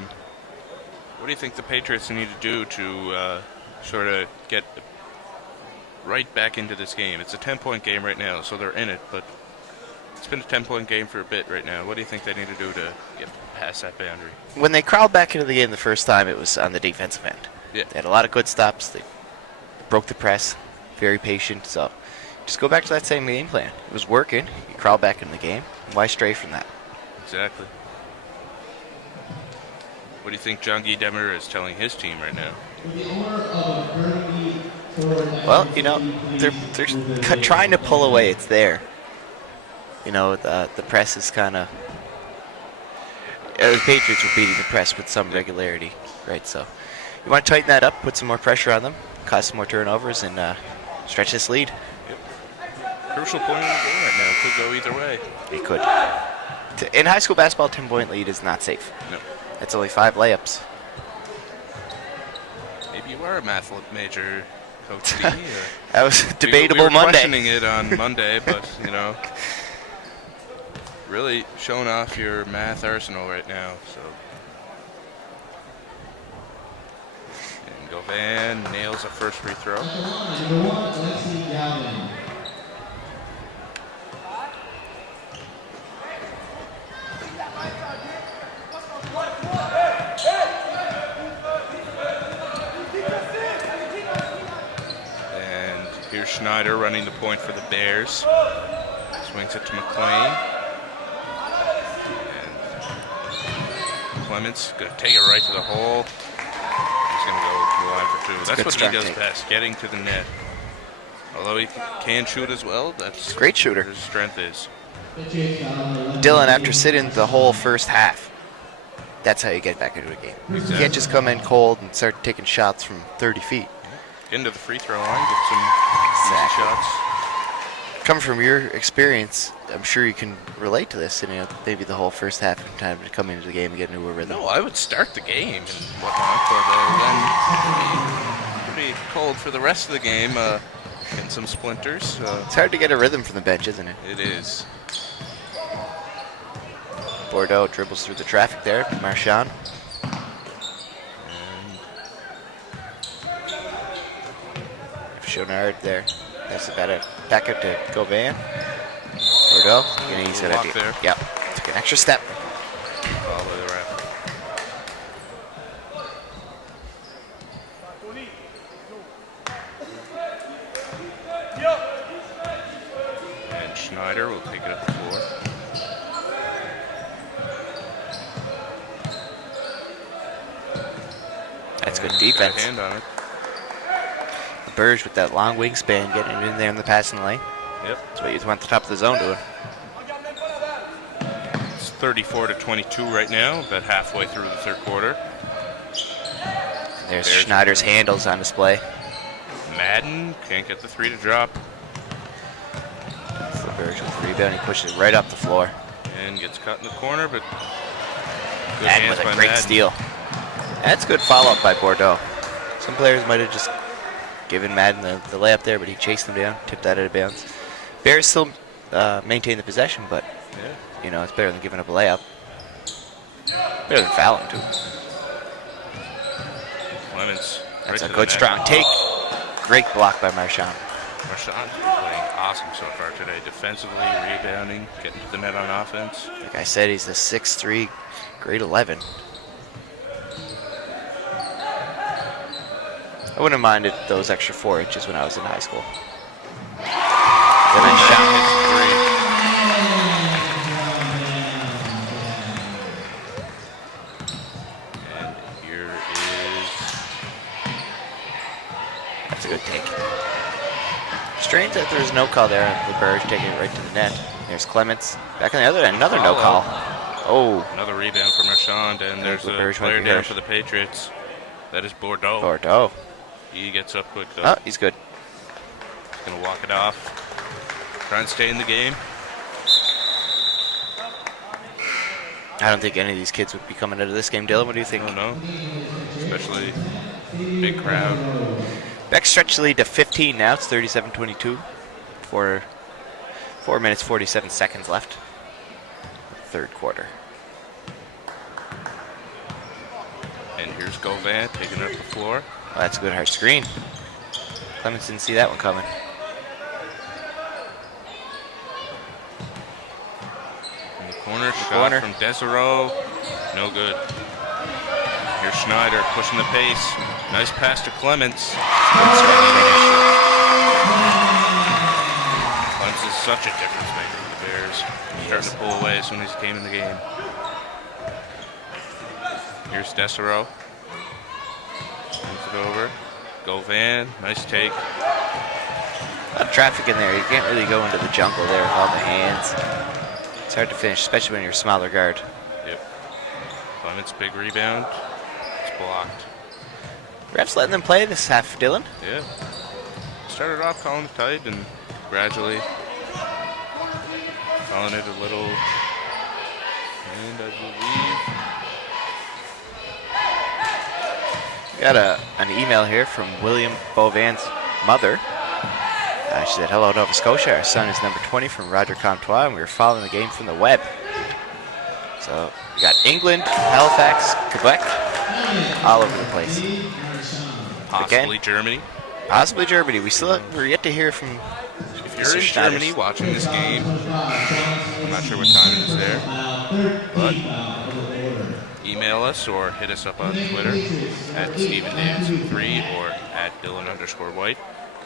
What do you think the Patriots need to do to sort of get right back into this game? It's a 10-point game right now, so they're in it, but it's been a 10-point game for a bit right now. What do you think they need to do to get past that boundary? When they crawled back into the game the first time, it was on the defensive end. Yeah. They had a lot of good stops. They broke the press, very patient. So just go back to that same game plan. It was working. You crawl back in the game. Why stray from that? Exactly. What do you think John Guy Demmer is telling his team right now? Well, you know, they're trying to pull away. It's there. You know, the press is kind of The Patriots were beating the press with some regularity, right? So you want to tighten that up, put some more pressure on them, cause some more turnovers, and stretch this lead. Crucial point in the game right now. It could go either way. It could. In high school basketball, 10-point lead is not safe. No. That's only 5 layups. Maybe you are a math major, Coach D. That was debatable we were Monday. questioning it on Monday, but, you know, really showing off your math arsenal right now. So, and Govan nails a first free throw. Number 1, Alexi Galvin. And here's Schneider running the point for the Bears. Swings it to McLean. And Clements going to take it right to the hole. He's going to go to the line for 2. That's what he does best, getting to the net. Although he can shoot as well, that's great shooter. Where his strength is. Dylan, after sitting the whole first half, that's how you get back into a game. Exactly. You can't just come in cold and start taking shots from 30 feet. Get into the free throw line, get some easy shots. Coming from your experience, I'm sure you can relate to this. And, you know, maybe the whole first half of time to come into the game and get into a rhythm. No, I would start the game and whatnot, but then pretty cold for the rest of the game. And some splinters. It's hard to get a rhythm from the bench, isn't it? It is. Bordeaux dribbles through the traffic there. Marchand. Chonard there. That's about it. Back up to Govan. Bordeaux. And he's got there. Yep. Took an extra step. All the way around. And Schneider will take it up the floor. That's good Got a defense. hand on it. Burge with that long wingspan getting it in there in the passing lane. Yep. That's what you want the top of the zone doing. It's 34-22 right now, about halfway through the third quarter. There's Bears Schneider's handles on display. Madden can't get the 3 to drop. Burge with the rebound. He pushes it right up the floor. And gets caught in the corner, but good Madden hands with by a great Madden. steal. That's good follow-up by Bordeaux. Some players might have just given Madden the layup there, but he chased them down, tipped that out of bounds. Bears still maintain the possession, but you know, it's better than giving up a layup. Better than fouling too. Clements. That's right a to good the net. strong take. Great block by Marchand. Marchand's playing awesome so far today. Defensively, rebounding, getting to the net on offense. Like I said, he's a 6'3", grade 11. I wouldn't have minded those extra 4 inches when I was in high school. Then I And here is... That's a good take. Strange that there's no call there. The Burge taking it right to the net. There's Clements. Back on the other end, another no call. Oh, Another rebound for Marchand, and there's a LeBerge might player be down hurt. for the Patriots. That is Bordeaux. Bordeaux. He gets up quick, though. Oh, he's good. He's going to walk it off. Try and stay in the game. I don't think any of these kids would be coming out of this game. Dylan, what do you I think? don't know. Especially big crowd. Beck stretched the lead to 15 now. It's 37-22. 4 minutes, 47 seconds left. Third quarter. And here's Govan taking up the floor. Oh, that's a good hard screen. Clements didn't see that one coming. In the corner, shot Corner. from Desereau. No good. Here's Schneider pushing the pace. Nice pass to Clements. Good strong finish. Clements is such a difference maker for the Bears. Starting to pull away as soon as he came in the game. Here's Desereau. Moves it over. Govan, nice take. A lot of traffic in there. You can't really go into the jungle there with all the hands. It's hard to finish, especially when you're a smaller guard. Yep. Clements, big rebound. It's blocked. Refs letting them play this half, Dylan. Yeah. Started off calling it tight and gradually calling it a little. And I believe. Got an email here from William Bovan's mother. She said, "Hello, Nova Scotia. Our son is number 20 from Roger Comtois, and we were following the game from the web." So we got England, Halifax, Quebec, all over the place. Possibly Again, Germany. Possibly Germany. We're yet to hear from. If you're in Germany watching this game, I'm not sure what time it is there, but email us or hit us up on Twitter at StephenDavidson3 or at Dylan_White,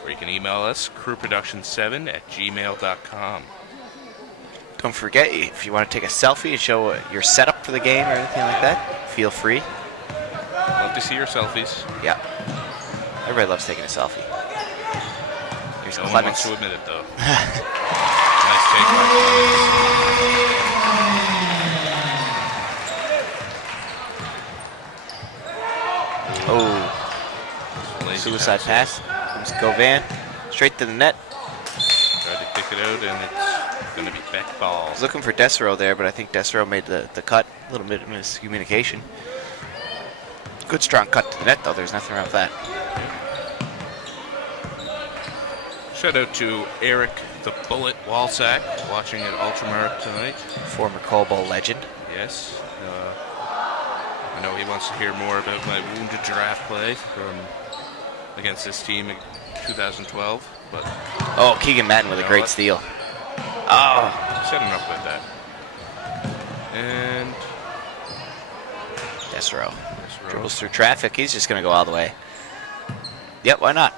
or you can email us crewproduction7@gmail.com. Don't forget, if you want to take a selfie and show your setup for the game or anything like that, feel free. Love to see your selfies. Yeah. Everybody loves taking a selfie. Here's No one wants Clements. to admit it, though. Nice take by Oh, Clements. Lazy suicide pass. Comes Govan. Straight to the net. Tried to kick it out, and it's going to be back ball. I was looking for Desero there, but I think Desero made the cut. A little bit of miscommunication. Good strong cut to the net, though. There's nothing wrong with that. Shout out to Eric the Bullet Walsack watching at Ultramark tonight. Former Cobalt legend. Yes. I know he wants to hear more about my wounded giraffe play against this team in 2012. But Oh, Keegan Madden with a great steal. Oh. said enough about that. And Desero dribbles through traffic. He's just going to go all the way. Yep, why not?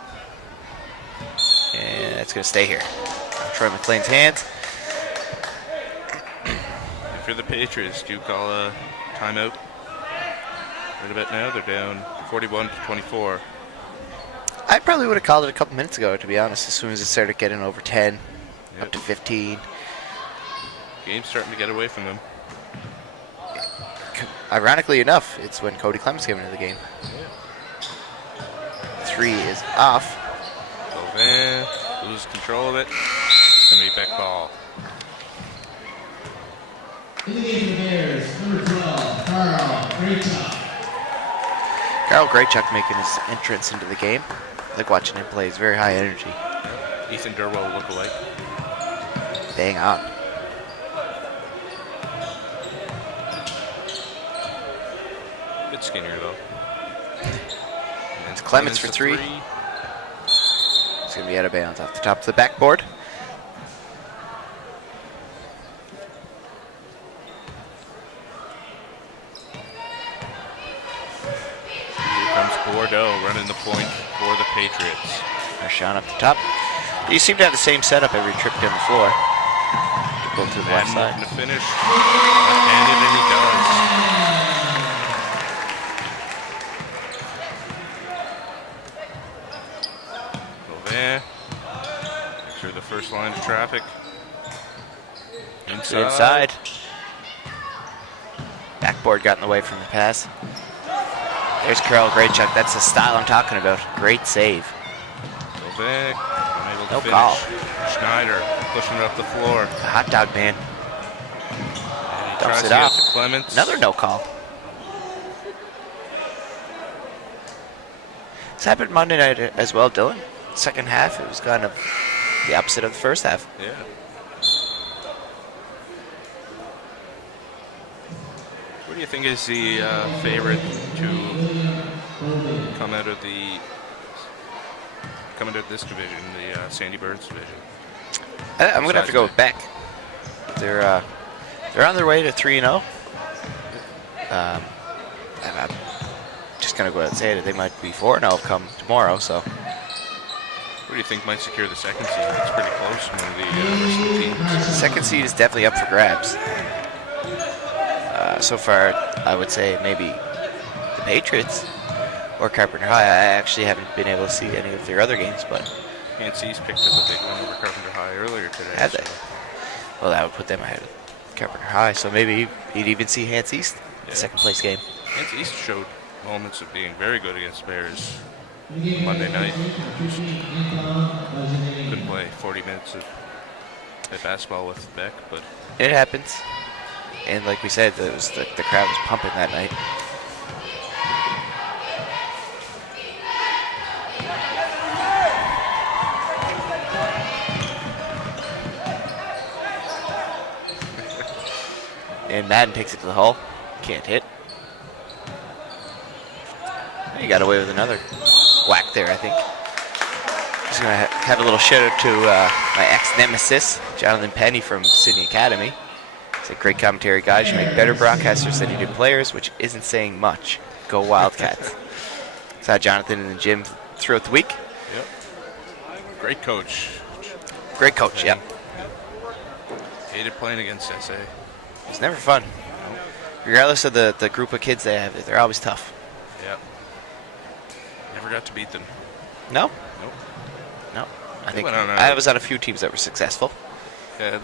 And it's going to stay here. Troy McLean's hands. if you're the Patriots, do you call a timeout? Right about now, they're down 41-24. I probably would have called it a couple minutes ago, to be honest, as soon as it started getting over 10, Yep. up to 15. Game's starting to get away from them. Ironically enough, it's when Cody Clements came into the game. 3 is off. Govan loses control of it. It's going to be back ball. In the game for the Bears, number 12, Carl Graychuck. Carl Graychuck making his entrance into the game. I like watching him play. He's very high energy. Ethan Durwell lookalike. Bang on. Bit skinnier though. It's Clements for 3. It's going to be out of bounds off the top of the backboard. Here comes Bordeaux running the point for the Patriots. Marshawn up the top. You seem to have the same setup every trip down the floor. Go to the left Madden side. looking to finish. Left-handed, and he does. Govan. Through the first line of traffic. Inside. Backboard got in the way from the pass. There's Carl Graychuck. That's the style I'm talking about. Great save. Govan. Unable to No finish. call. Schneider pushing it up the floor. The hot dog man. And he Dumps tries it to get off. to Clements. Another no call. This happened Monday night as well, Dylan. Second half, it was kind of the opposite of the first half. Yeah. What do you think is the favorite to come out of this division, the Sandy Burns division? I'm gonna have to go with Beck. They're on their way to 3-0. I'm just gonna go ahead and say it. They might be 4-0 come tomorrow. So What do you think might secure the second seed? It's pretty close among the rest of the teams. second seed is definitely up for grabs. So far, I would say maybe the Patriots or Carpenter High. I actually haven't been able to see any of their other games, but Nancy's picked up a big one over Carpenter High earlier today. have they? Well, that would put them ahead of Carpenter High. So maybe you'd even see Hans East the second place game. Kansas East showed moments of being very good against Bears Monday night. Couldn't play 40 minutes of basketball with Beck, but It happens. And like we said, it was the crowd was pumping that night. And Madden takes it to the hole. Can't hit. He got away with another whack there, I think. Just going to have a little shout out to my ex-nemesis, Jonathan Penny from Sydney Academy. He's a great commentary guy. You should make better broadcasters than you do players, which isn't saying much. Go Wildcats. Saw Jonathan in the gym throughout the week. yep. Great coach. Great coach, yeah. Hated playing against SA. It's never fun. Regardless of the group of kids they have, they're always tough. Yep. Never got to beat them. No? Nope. No. I They think went on a- I was on a few teams that were successful. Yeah,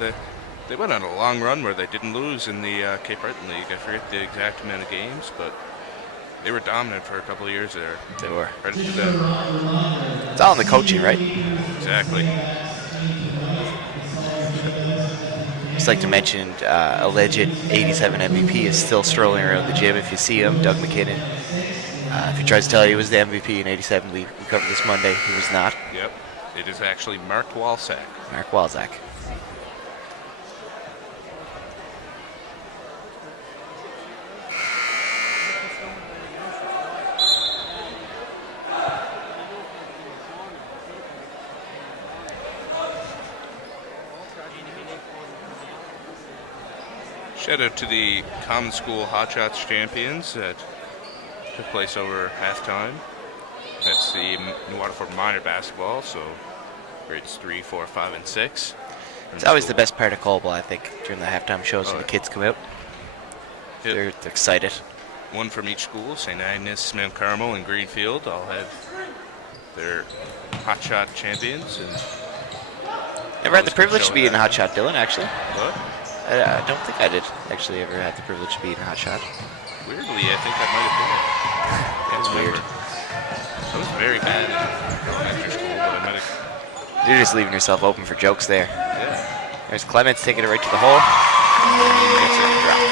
they went on a long run where they didn't lose in the Cape Breton League. I forget the exact amount of games, but they were dominant for a couple of years there. They were. Credit to them. It's all in the coaching, right? Exactly. Just like to mention, alleged 87 MVP is still strolling around the gym. If you see him, Doug McKinnon. If he tries to tell you he was the MVP in 87, we covered this Monday. He was not. Yep. It is actually Mark Walsack. Mark Walzak. Shout out to the Common School Hot Shots champions that took place over halftime. That's the New Waterford minor basketball, so grades 3, 4, 5, and 6. It's always the best part of Colville, I think, during the halftime shows when the kids come out. Yep. They're excited. One from each school, St. Agnes, Mount Carmel, and Greenfield, all have their Hot Shot champions. And Never had the Always privilege good to be show in that. Hot Shot, Dylan, actually. what? I don't think I did actually ever have the privilege to be in Hot Shot. Weirdly, I think I might have been it. That's weird. I was very bad in elementary school, but I might have. You're just leaving yourself open for jokes there. Yeah. There's Clements taking it right to the hole. Gets it dropped.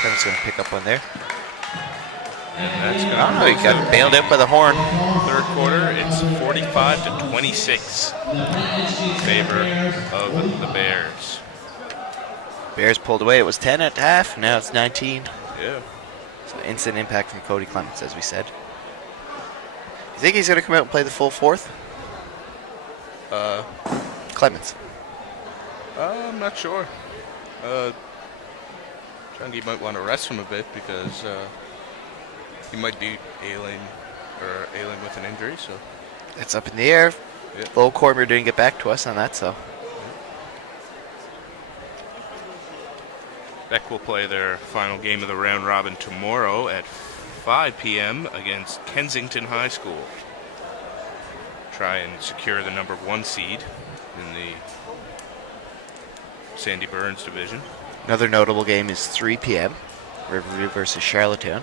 Clements going to pick up one there. And that's I don't know, he got bailed out by the horn. third quarter. It's 45 to 26 in favor of the Bears. Bears pulled away. It was 10 at half. Now it's 19. Yeah. So instant impact from Cody Clements, as we said. You think he's going to come out and play the full fourth? Clements. I'm not sure. Chungy might want to rest him a bit because he might be ailing with an injury. So It's up in the air. Yeah. Low Cormier didn't get back to us on that, so. Beck will play their final game of the round robin tomorrow at 5 p.m. against Kensington High School. Try and secure the number 1 seed in the Sandy Burns division. Another notable game is 3 p.m. Riverview versus Charlottetown.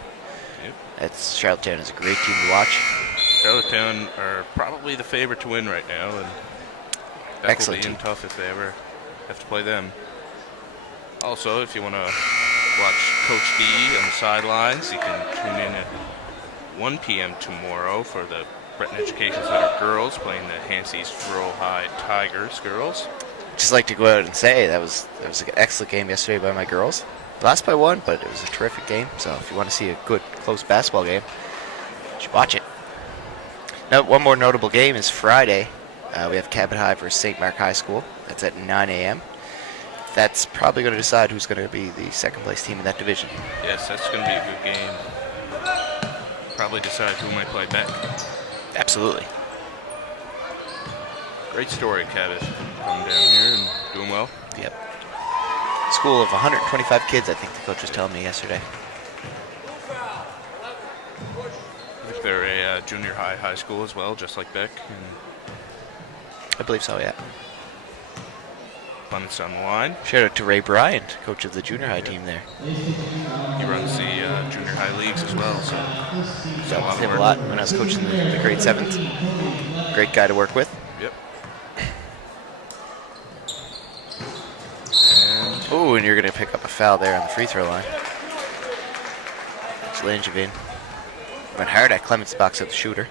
Yep. Charlottetown is a great team to watch. Charlottetown are probably the favorite to win right now, and that Excellent will be team. tough if they ever have to play them. Also, if you want to watch Coach D on the sidelines, you can tune in at 1 p.m. tomorrow for the Breton Education Center girls playing the Hanseys Rural High Tigers girls. Just like to go out and say that was an excellent game yesterday by my girls. Lost by 1, but it was a terrific game. So if you want to see a good, close basketball game, you should watch it. Now, one more notable game is Friday. We have Cabot High versus St. Mark High School. That's at 9 a.m. That's probably going to decide who's going to be the second place team in that division. Yes, that's going to be a good game. Probably decide who might play Beck. Absolutely. Great story, Cabot, coming down here and doing well. Yep. School of 125 kids, I think the coach was telling me yesterday. I think they're a junior high school as well, just like Beck. And I believe so, yeah. Clements on the line. Shout out to Ray Bryant, coach of the junior high team there. He runs the junior high leagues as well, so he's done a lot Dealt with of him a work. lot when I was coaching the grade 7th. Great guy to work with. Yep. Ooh, and you're going to pick up a foul there on the free throw line. It's Langevin. Went hard at Clements' box of the shooter.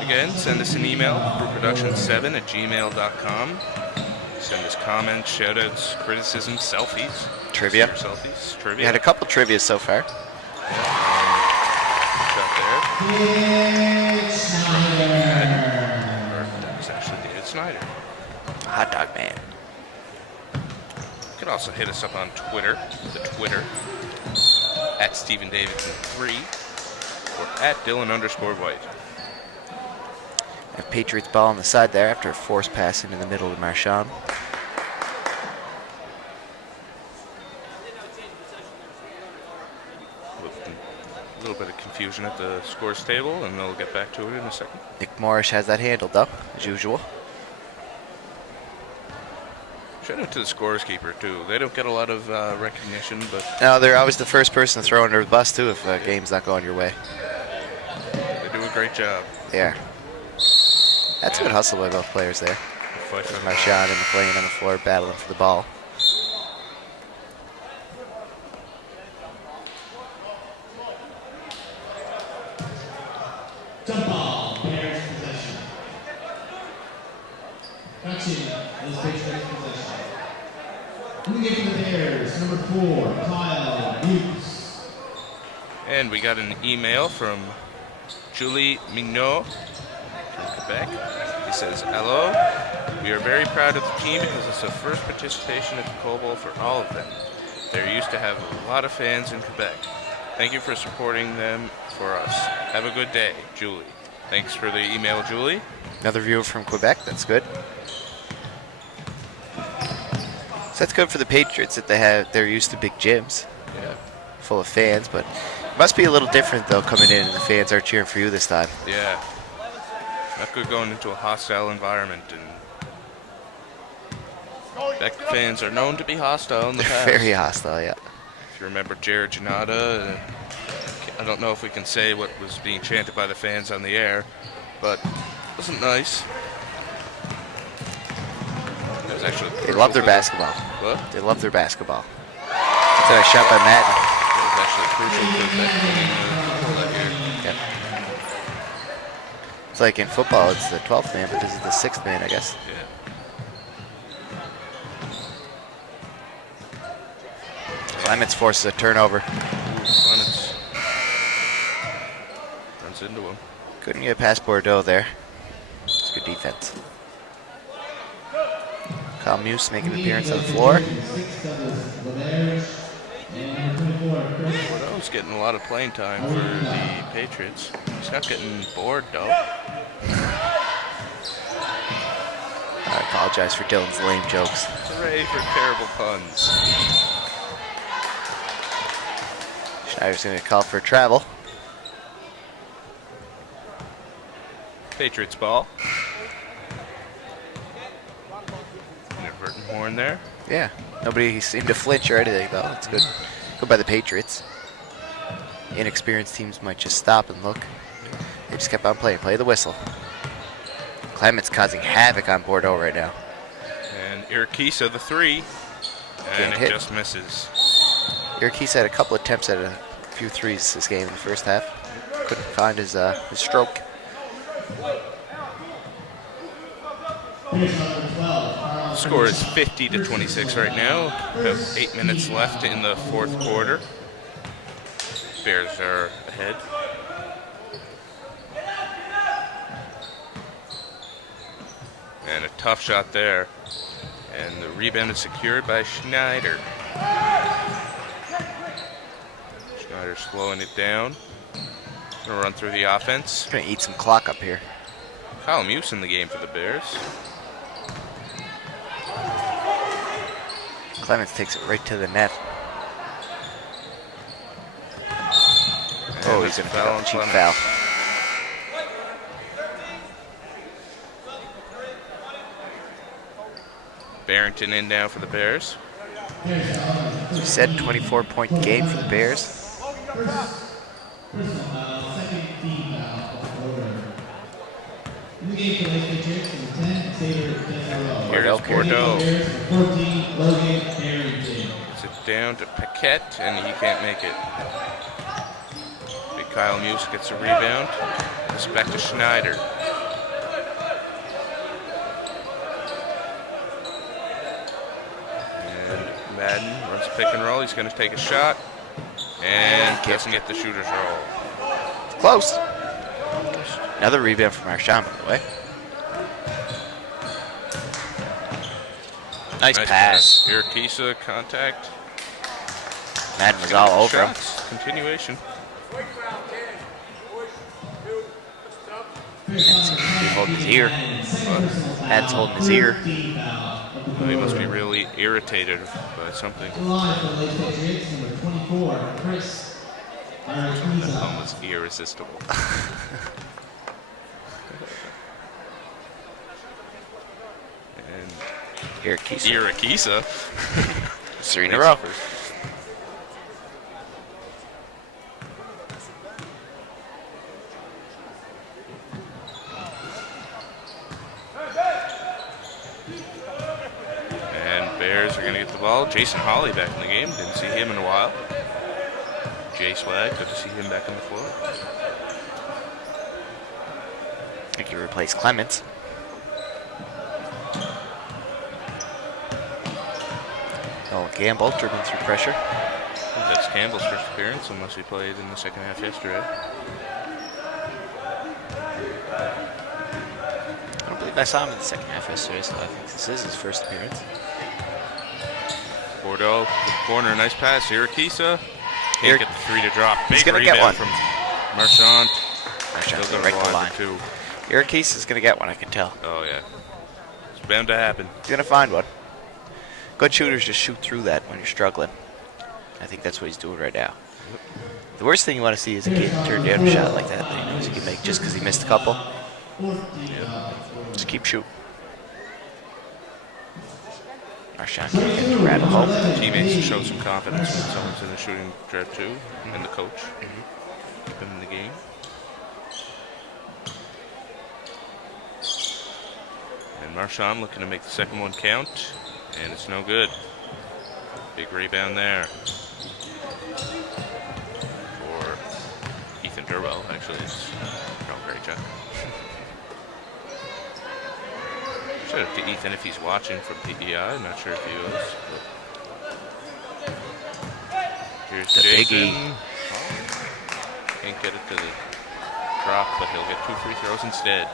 Again, send us an email, brewproduction7@gmail.com. Send us comments, shoutouts, criticisms, selfies. Trivia. Your selfies, We trivia. had a couple trivia so far. Shot there. Or that was actually David Snyder. Hot dog man. You can also hit us up on Twitter, the Twitter, at StephenDavidson3 or at Dylan_White. A Patriots ball on the side there after a forced pass into the middle of Marchand. A little bit of confusion at the scores table, and we'll get back to it in a second. Nick Morris has that handled though, as usual. Shout out to the scores keeper too. They don't get a lot of recognition, but No, they're always the first person to throw under the bus too if a game's not going your way. they do a great job. Yeah. That's good hustle by both players there. Fight for the Marchand and McLean on the floor battling for the ball. Jump ball, Bears possession. Action is Patriots possession. Moving it to the Bears, number 4, Kyle Hughes. And we got an email from Julie Mignot from Quebec. He says, "Hello, we are very proud of the team because it's the first participation at the Coal Bowl for all of them. They're used to have a lot of fans in Quebec. Thank you for supporting them for us. Have a good day, Julie." Thanks for the email, Julie. Another viewer from Quebec, that's good. So that's good for the Patriots that they're used to big gyms Yeah. full of fans, but it must be a little different though coming in and the fans are cheering for you this time. Yeah. Not good going into a hostile environment, and Quebec fans are known to be hostile in the past. Very hostile, yeah. If you remember Jared Janata, I don't know if we can say what was being chanted by the fans on the air, but it wasn't nice. It was actually They love their crucial basketball. What? They love their basketball. That's a nice shot by Madden. It was actually crucial for Quebec winning the football that year. Yep. It's like in football, it's the 12th man, but this is the 6th man, I guess. Yeah. Clements forces a turnover. Clements runs into him. Couldn't get past Bordeaux there. It's good defense. Kyle Muse making an appearance on the floor. Bordeaux's getting a lot of playing time for the Patriots. He's not getting bored, though. I apologize for Dylan's lame jokes. Hooray for terrible puns. Schneider's going to call for a travel. Patriots ball. Inadvertent horn there. Yeah, nobody seemed to flinch or anything, though. That's good. Good by the Patriots. Inexperienced teams might just stop and look. They just kept on playing. Play the whistle. Clements causing havoc on Bordeaux right now. And Irakisa the 3. Can't And it hit. just misses. Irakis had a couple attempts at a few threes this game in the first half. Couldn't find his stroke. Score is 50-26 right now. About 8 minutes left in the fourth quarter. Bears are ahead. And a tough shot there. And the rebound is secured by Schneider. Schneider slowing it down. Gonna run through the offense. Gonna eat some clock up here. Kyle Muse in the game for the Bears. Clements takes it right to the net. Oh, that's he's a going to pick foul up on a cheap Clemens. foul. Barrington in now for the Bears. As we said, 24-point game for the Bears. Personal foul, second team foul of the quarter. In the game for the Patriots, number 10, Xavier Desaro. Here's Bordeaux. Bears, 14, Logan Barrington. It's it down to Paquette, and he can't make it. Big Kyle Muse gets a rebound. It's back to Schneider. And Madden runs a pick and roll. He's going to take a shot. And doesn't get the shooter's roll. Close. Another rebound from Marchand, by the way. Nice pass. Irakisa contact. Madden was all over him. Shots. Continuation. He's holding his ear. Madden's holding his ear. Well, he must be really irritated by something. Line for the Patriots, number 24, Chris Araquiza. Almost irresistible. And Irakisa. Irakisa. 3 in a row. And Bears are going to get the ball. Jason Hawley back in the game. Didn't see him in a while. Jay Swag, good to see him back on the floor. I think he replaced Clements. Oh, Gamble driven through pressure. I think that's Campbell's first appearance, unless he played in the second half yesterday. I don't believe I saw him in the second half yesterday, so I think this is his first appearance. Bordeaux, corner, nice pass. Irakisa. Can't get the three to drop. He's Big gonna get rebound one. from Marchand. Marchand's Still gonna got break the a line line. for two. Irakisa is going to get one, I can tell. Oh, yeah. It's bound to happen. He's going to find one. Good shooters just shoot through that when you're struggling. I think that's what he's doing right now. The worst thing you want to see is a kid turn down a shot like that he knows he can make just because he missed a couple. Just keep shooting. Marchand can't get to rattle home. Teammates show some confidence when someone's in the shooting drought too, and the coach. Keep him in the game. And Marchand looking to make the second one count, and it's no good. Big rebound there for Ethan Durwell. Actually, it's a great job. Shout out to Ethan if he's watching from PEI. I'm not sure if he is. But here's The Jason. biggie. Can't get it to the drop, but he'll get 2 free throws instead.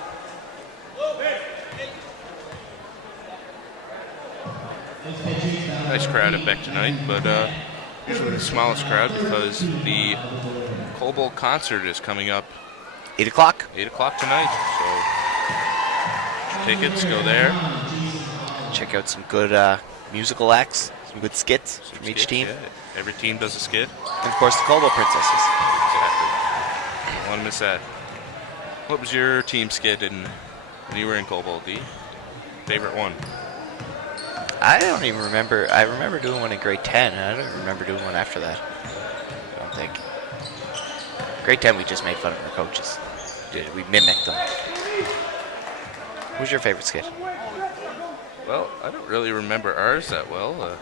Nice crowd at Beck tonight, but usually the smallest crowd because the Cole Bowl concert is coming up 8 o'clock. 8 o'clock tonight. So tickets, go there. Check out some good musical acts, some good skits from each Skits, team. yeah. Every team does a skit. And of course the Coldwell Princesses. Exactly. Don't want to miss that. What was your team skit when you were in Cole Bowl, D? Favorite one? I don't even remember. I remember doing one in grade 10. And I don't remember doing one after that. I don't think. Grade 10 we just made fun of our coaches. We mimicked them. Who's your favorite skit? Well, I don't really remember ours that well.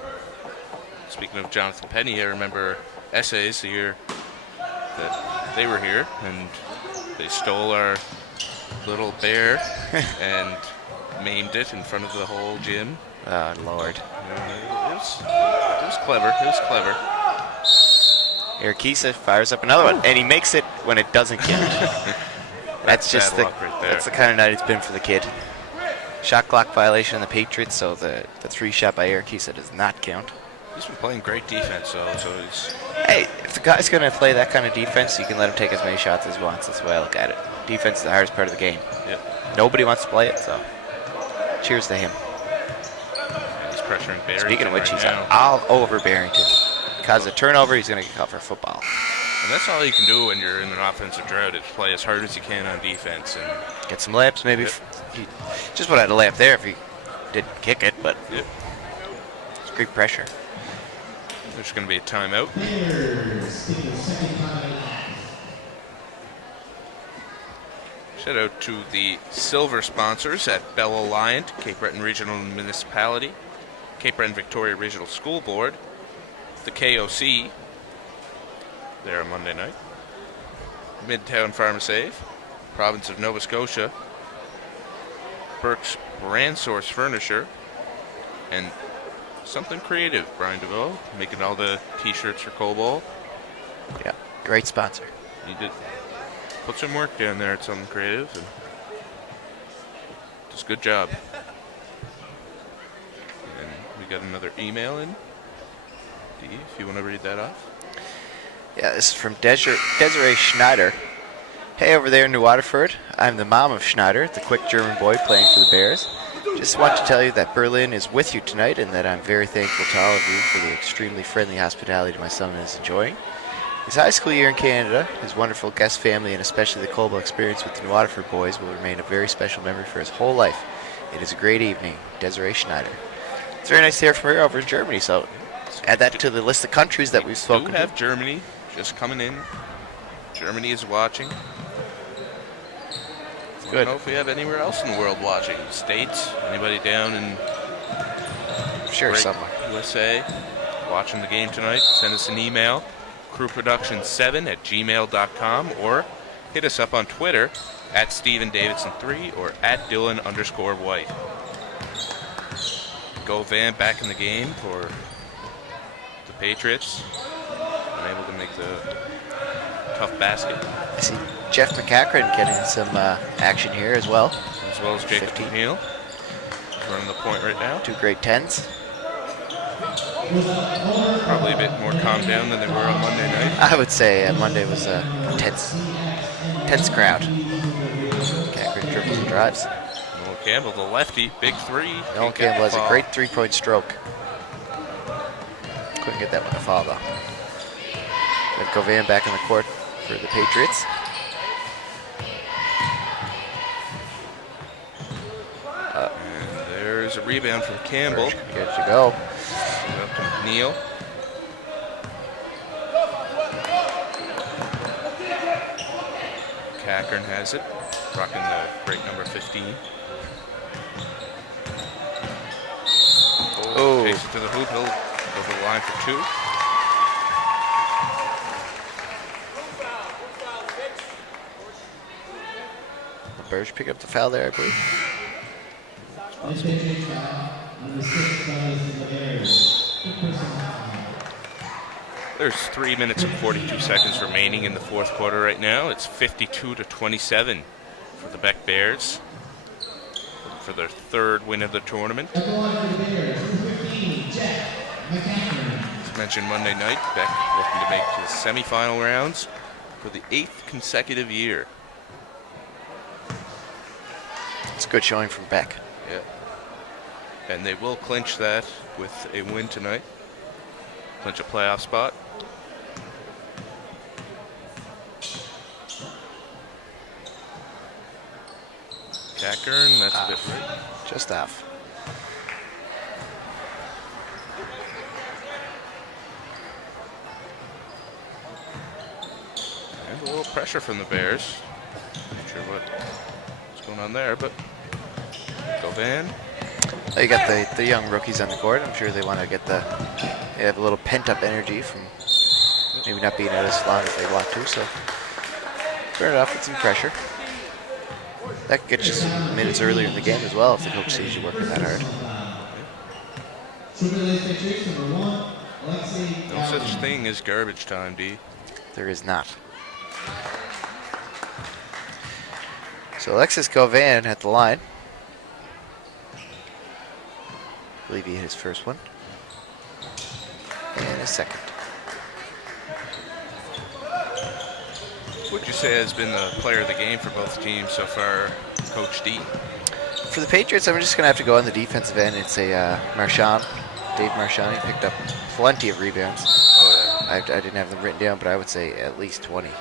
Speaking of Jonathan Penny, I remember Essays the year that they were here, and they stole our little bear and maimed it in front of the whole gym. Oh, Lord. It was clever. It was clever. Irakisa fires up another one, and he makes it when it doesn't count. That's just bad luck right there. That's the kind of night it's been for the kid. Shot clock violation on the Patriots, so the 3 shot by Irakisa does not count. He's been playing great defense, so he's... Hey, if the guy's going to play that kind of defense, you can let him take as many shots as he wants. That's the way I look at it. Defense is the hardest part of the game. Yep. Nobody wants to play it, so cheers to him. And he's pressuring Barrington. Speaking of which, right he's now. all over Barrington. Because of turnover, he's going to get caught for football. And that's all you can do when you're in an offensive drought is play as hard as you can on defense. And Get some layups, maybe. Yep. He just would have had a layup there if he didn't kick it, but yep, it's great pressure. there's going to be a timeout. Bears take a second timeout. Shout out to the silver sponsors at Bell Alliant, Cape Breton Regional Municipality, Cape Breton Victoria Regional School Board, the KOC, there on Monday night, Midtown Pharmasave, Province of Nova Scotia, Burke's Brand Source Furniture, and Something Creative, Brian DeVoe, making all the t-shirts for Cobol. Yeah, great sponsor. He did put some work down there at Something Creative, and just good job. And we got another email in. Dee, if you want to read that off. Yeah, this is from Desiree Schneider. Hey, over there in New Waterford, I'm the mom of Schneider, the quick German boy playing for the Bears. Just want to tell you that Berlin is with you tonight and that I'm very thankful to all of you for the extremely friendly hospitality my son is enjoying. His high school year in Canada, his wonderful guest family, and especially the Colba experience with the New Waterford boys will remain a very special memory for his whole life. It is a great evening. Desiree Schneider. It's very nice to hear from her over in Germany, so add that to the list of countries that we've spoken We to. have Germany just coming in. Germany is watching. I Good. don't know if we have anywhere else in the world watching. States, anybody down in Sure, Great somewhere. USA watching the game tonight, send us an email, crewproduction7@gmail.com, or hit us up on Twitter at StephenDavidson3 or at Dylan_White. Go Van back in the game for the Patriots. Unable to make the tough basket, I see Jeff McCachran getting some action here as well. as well as Jacob 15. McNeil running the point right now. Two great 10s. Probably a bit more calmed down than they were on Monday night. I would say Monday was a tense crowd. Catherine dribbles and drives. Noah Campbell, the lefty, big three. Nolan Can't get Campbell has the a ball. great three-point stroke. Couldn't get that one to fall, though. Got Govan back in the court for the Patriots. And there's a rebound from Campbell. Good to go. Up to McNeil. Cochran has it, rocking the great number 15. Oh. Takes it to the hoop. He'll go to the line for two. The Bears pick up the foul there, I believe. This Patriots foul. Number 6 goes to the Bears. Good personal foul. There's 3 minutes and 42 seconds remaining in the fourth quarter right now. It's 52-27 for the Beck Bears for their third win of the tournament. At the line for the Bears, number 15, Jeff McCachran. As mentioned Monday night, Beck looking to make the semifinal rounds for the 8th consecutive year. It's a good showing from Beck. Yeah. And they will clinch that with a win tonight. Clinch a playoff spot. Cochran, that's a bit right. Just off. And a little pressure from the Bears. Not sure what's going on there, but Govan. You got the young rookies on the court. I'm sure they want to get they have a little pent-up energy from maybe not being out as long as they want to, so fair enough with some pressure. That could get you some minutes earlier in the game as well if the coach sees you working that hard. Sugar Lakes Patriots, number 1, Alexei No such thing as garbage time, D. There is not. So Alexis Govan at the line. I believe he hit his first one. And his second. What'd you say has been the player of the game for both teams so far, Coach D? For the Patriots, I'm just going to have to go on the defensive end and say Marchand. Dave Marchand, he picked up plenty of rebounds. Oh, I didn't have them written down, but I would say at least 20. Yeah,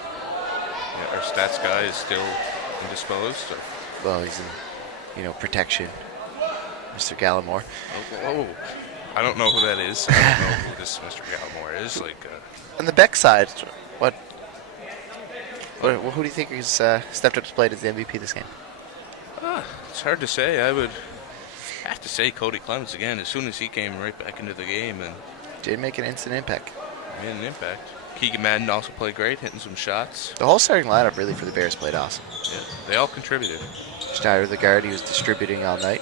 our stats guy is still indisposed. Or? Well, he's in, protection. Mr. Gallimore. Oh, I don't know who that is. I don't know who this Mr. Gallimore is. On the Beck side, who do you think has stepped up to plate as the MVP this game? It's hard to say. I would have to say Cody Clemens again. As soon as he came right back into the game and did make an instant impact. Made an impact. Keegan Madden also played great, hitting some shots. The whole starting lineup really for the Bears played awesome. Yeah, they all contributed. Schneider, the guard, he was distributing all night.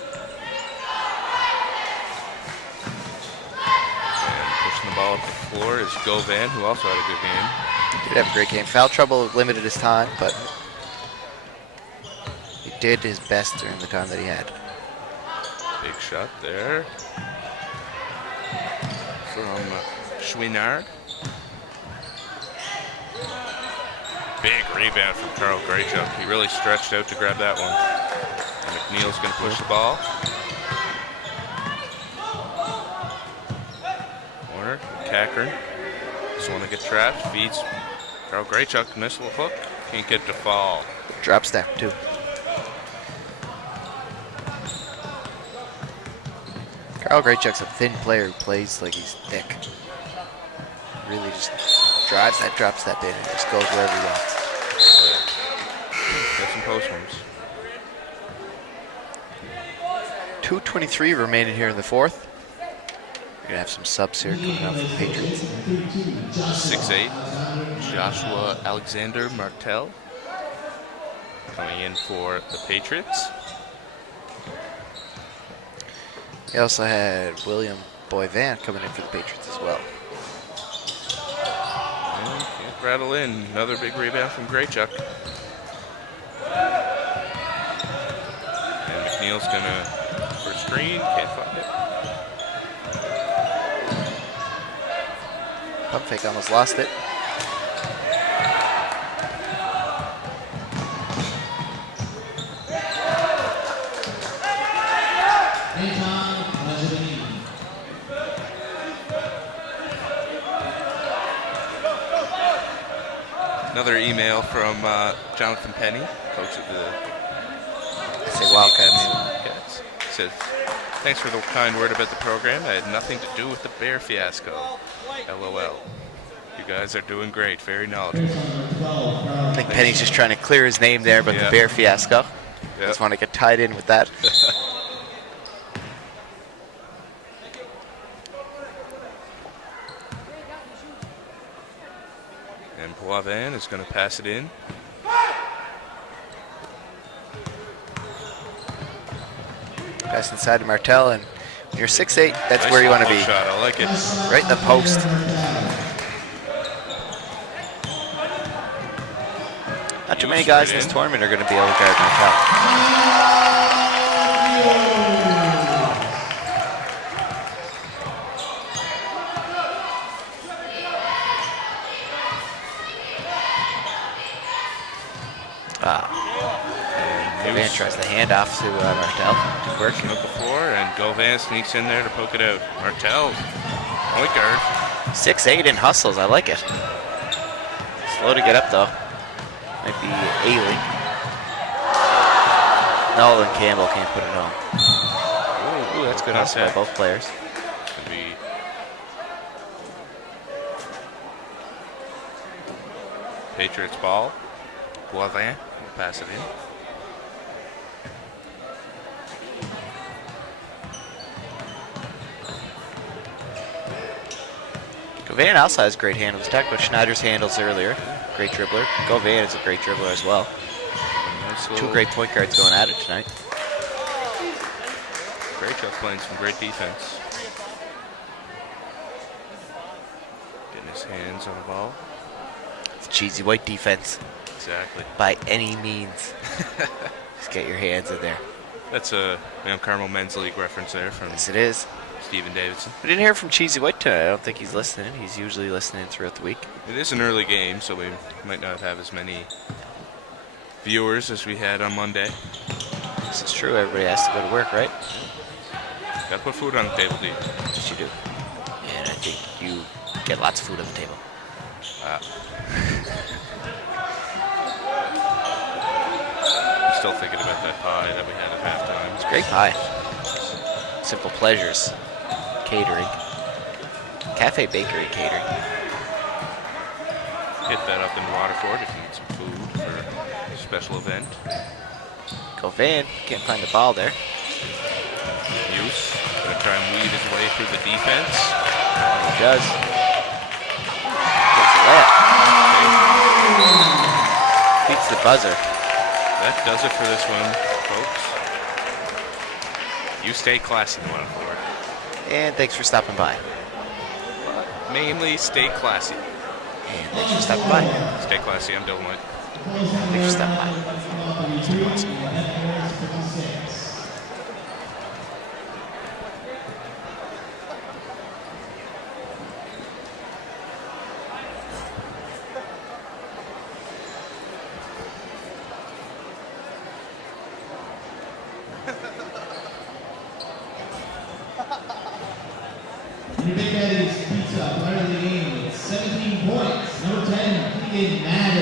And pushing the ball up the floor is Govan, who also had a good game. Did have a great game. Foul trouble limited his time, but he did his best during the time that he had. Big shot there from Chouinard. Big rebound from Carl Graychuk. He really stretched out to grab that one. And McNeil's going to push the ball. Corner, Cochran. Just want to get trapped. Feeds Carl Graychuk. Nice little hook. Can't get to fall. Drop step, too. Carl Graychuk's a thin player who plays like he's thick. Really just drives that drop step in and just goes wherever he wants. Get some post moves. 2:23 remaining here in the fourth. We're gonna have some subs here coming up for the Patriots. 6'8", Joshua Alexander Martel coming in for the Patriots. He also had William Boyvan coming in for the Patriots as well. And can't rattle in. Another big rebound from Graychuk. And McNeil's gonna for screen. Can't find it. Pump fake almost lost it. Another email from Jonathan Penny, coach of the Wildcats. Says, thanks for the kind word about the program. I had nothing to do with the Bear fiasco. LOL. You guys are doing great. Very knowledgeable. I think Penny's just trying to clear his name there, but the Bear fiasco. Yeah. Just want to get tied in with that. And Poivin is going to pass it in. Pass inside to Martel, and when you're 6'8", that's Nice where you want to be. shot. I like it. Right in the post. Not too many guys in this tournament are going to be able to guard Martel. Govan tries the handoff to Martel. Good work. Up the floor, and Govan sneaks in there to poke it out. Martel, point guard. 6'8" and hustles. I like it. Slow to get up though. Might be Ailing. Nolan Campbell can't put it home. Ooh, that's good hustle by both players. Could be Patriots ball. Poivin will pass it in. Govan also has great handles. We talked about Schneider's handles earlier. Great dribbler. Govan is a great dribbler as well. Two great point guards going at it tonight. Graychuk playing some great defense. Getting his hands on the ball. It's cheesy white defense. Exactly. By any means. Just get your hands in there. That's a Mount Carmel Men's League reference there from Yes, it is. Stephen Davidson. We didn't hear from Cheesy White tonight. I don't think he's listening. He's usually listening throughout the week. It is an early game, so we might not have as many viewers as we had on Monday. This is true. Everybody has to go to work, right? Gotta put food on the table, dude. Yes, you do. And I think you get lots of food on the table. I'm still thinking about that pie that we had at halftime. It's great pie. Simple Pleasures Catering. Cafe Bakery Catering. Hit that up in Waterford if you need some food for a special event. Go Van. Can't find the ball there. Use. Gonna try and weed his way through the defense. He does. Takes a layup. Beats the buzzer. That does it for this one, folks. You stay classy, Waterford. And thanks for stopping by. Mainly stay classy. And thanks for stopping by. Stay classy. I'm Dylan White. Thanks for stopping by. Your Big Daddy's Pizza, player of the game with 17 points. Number 10, Keegan Madden.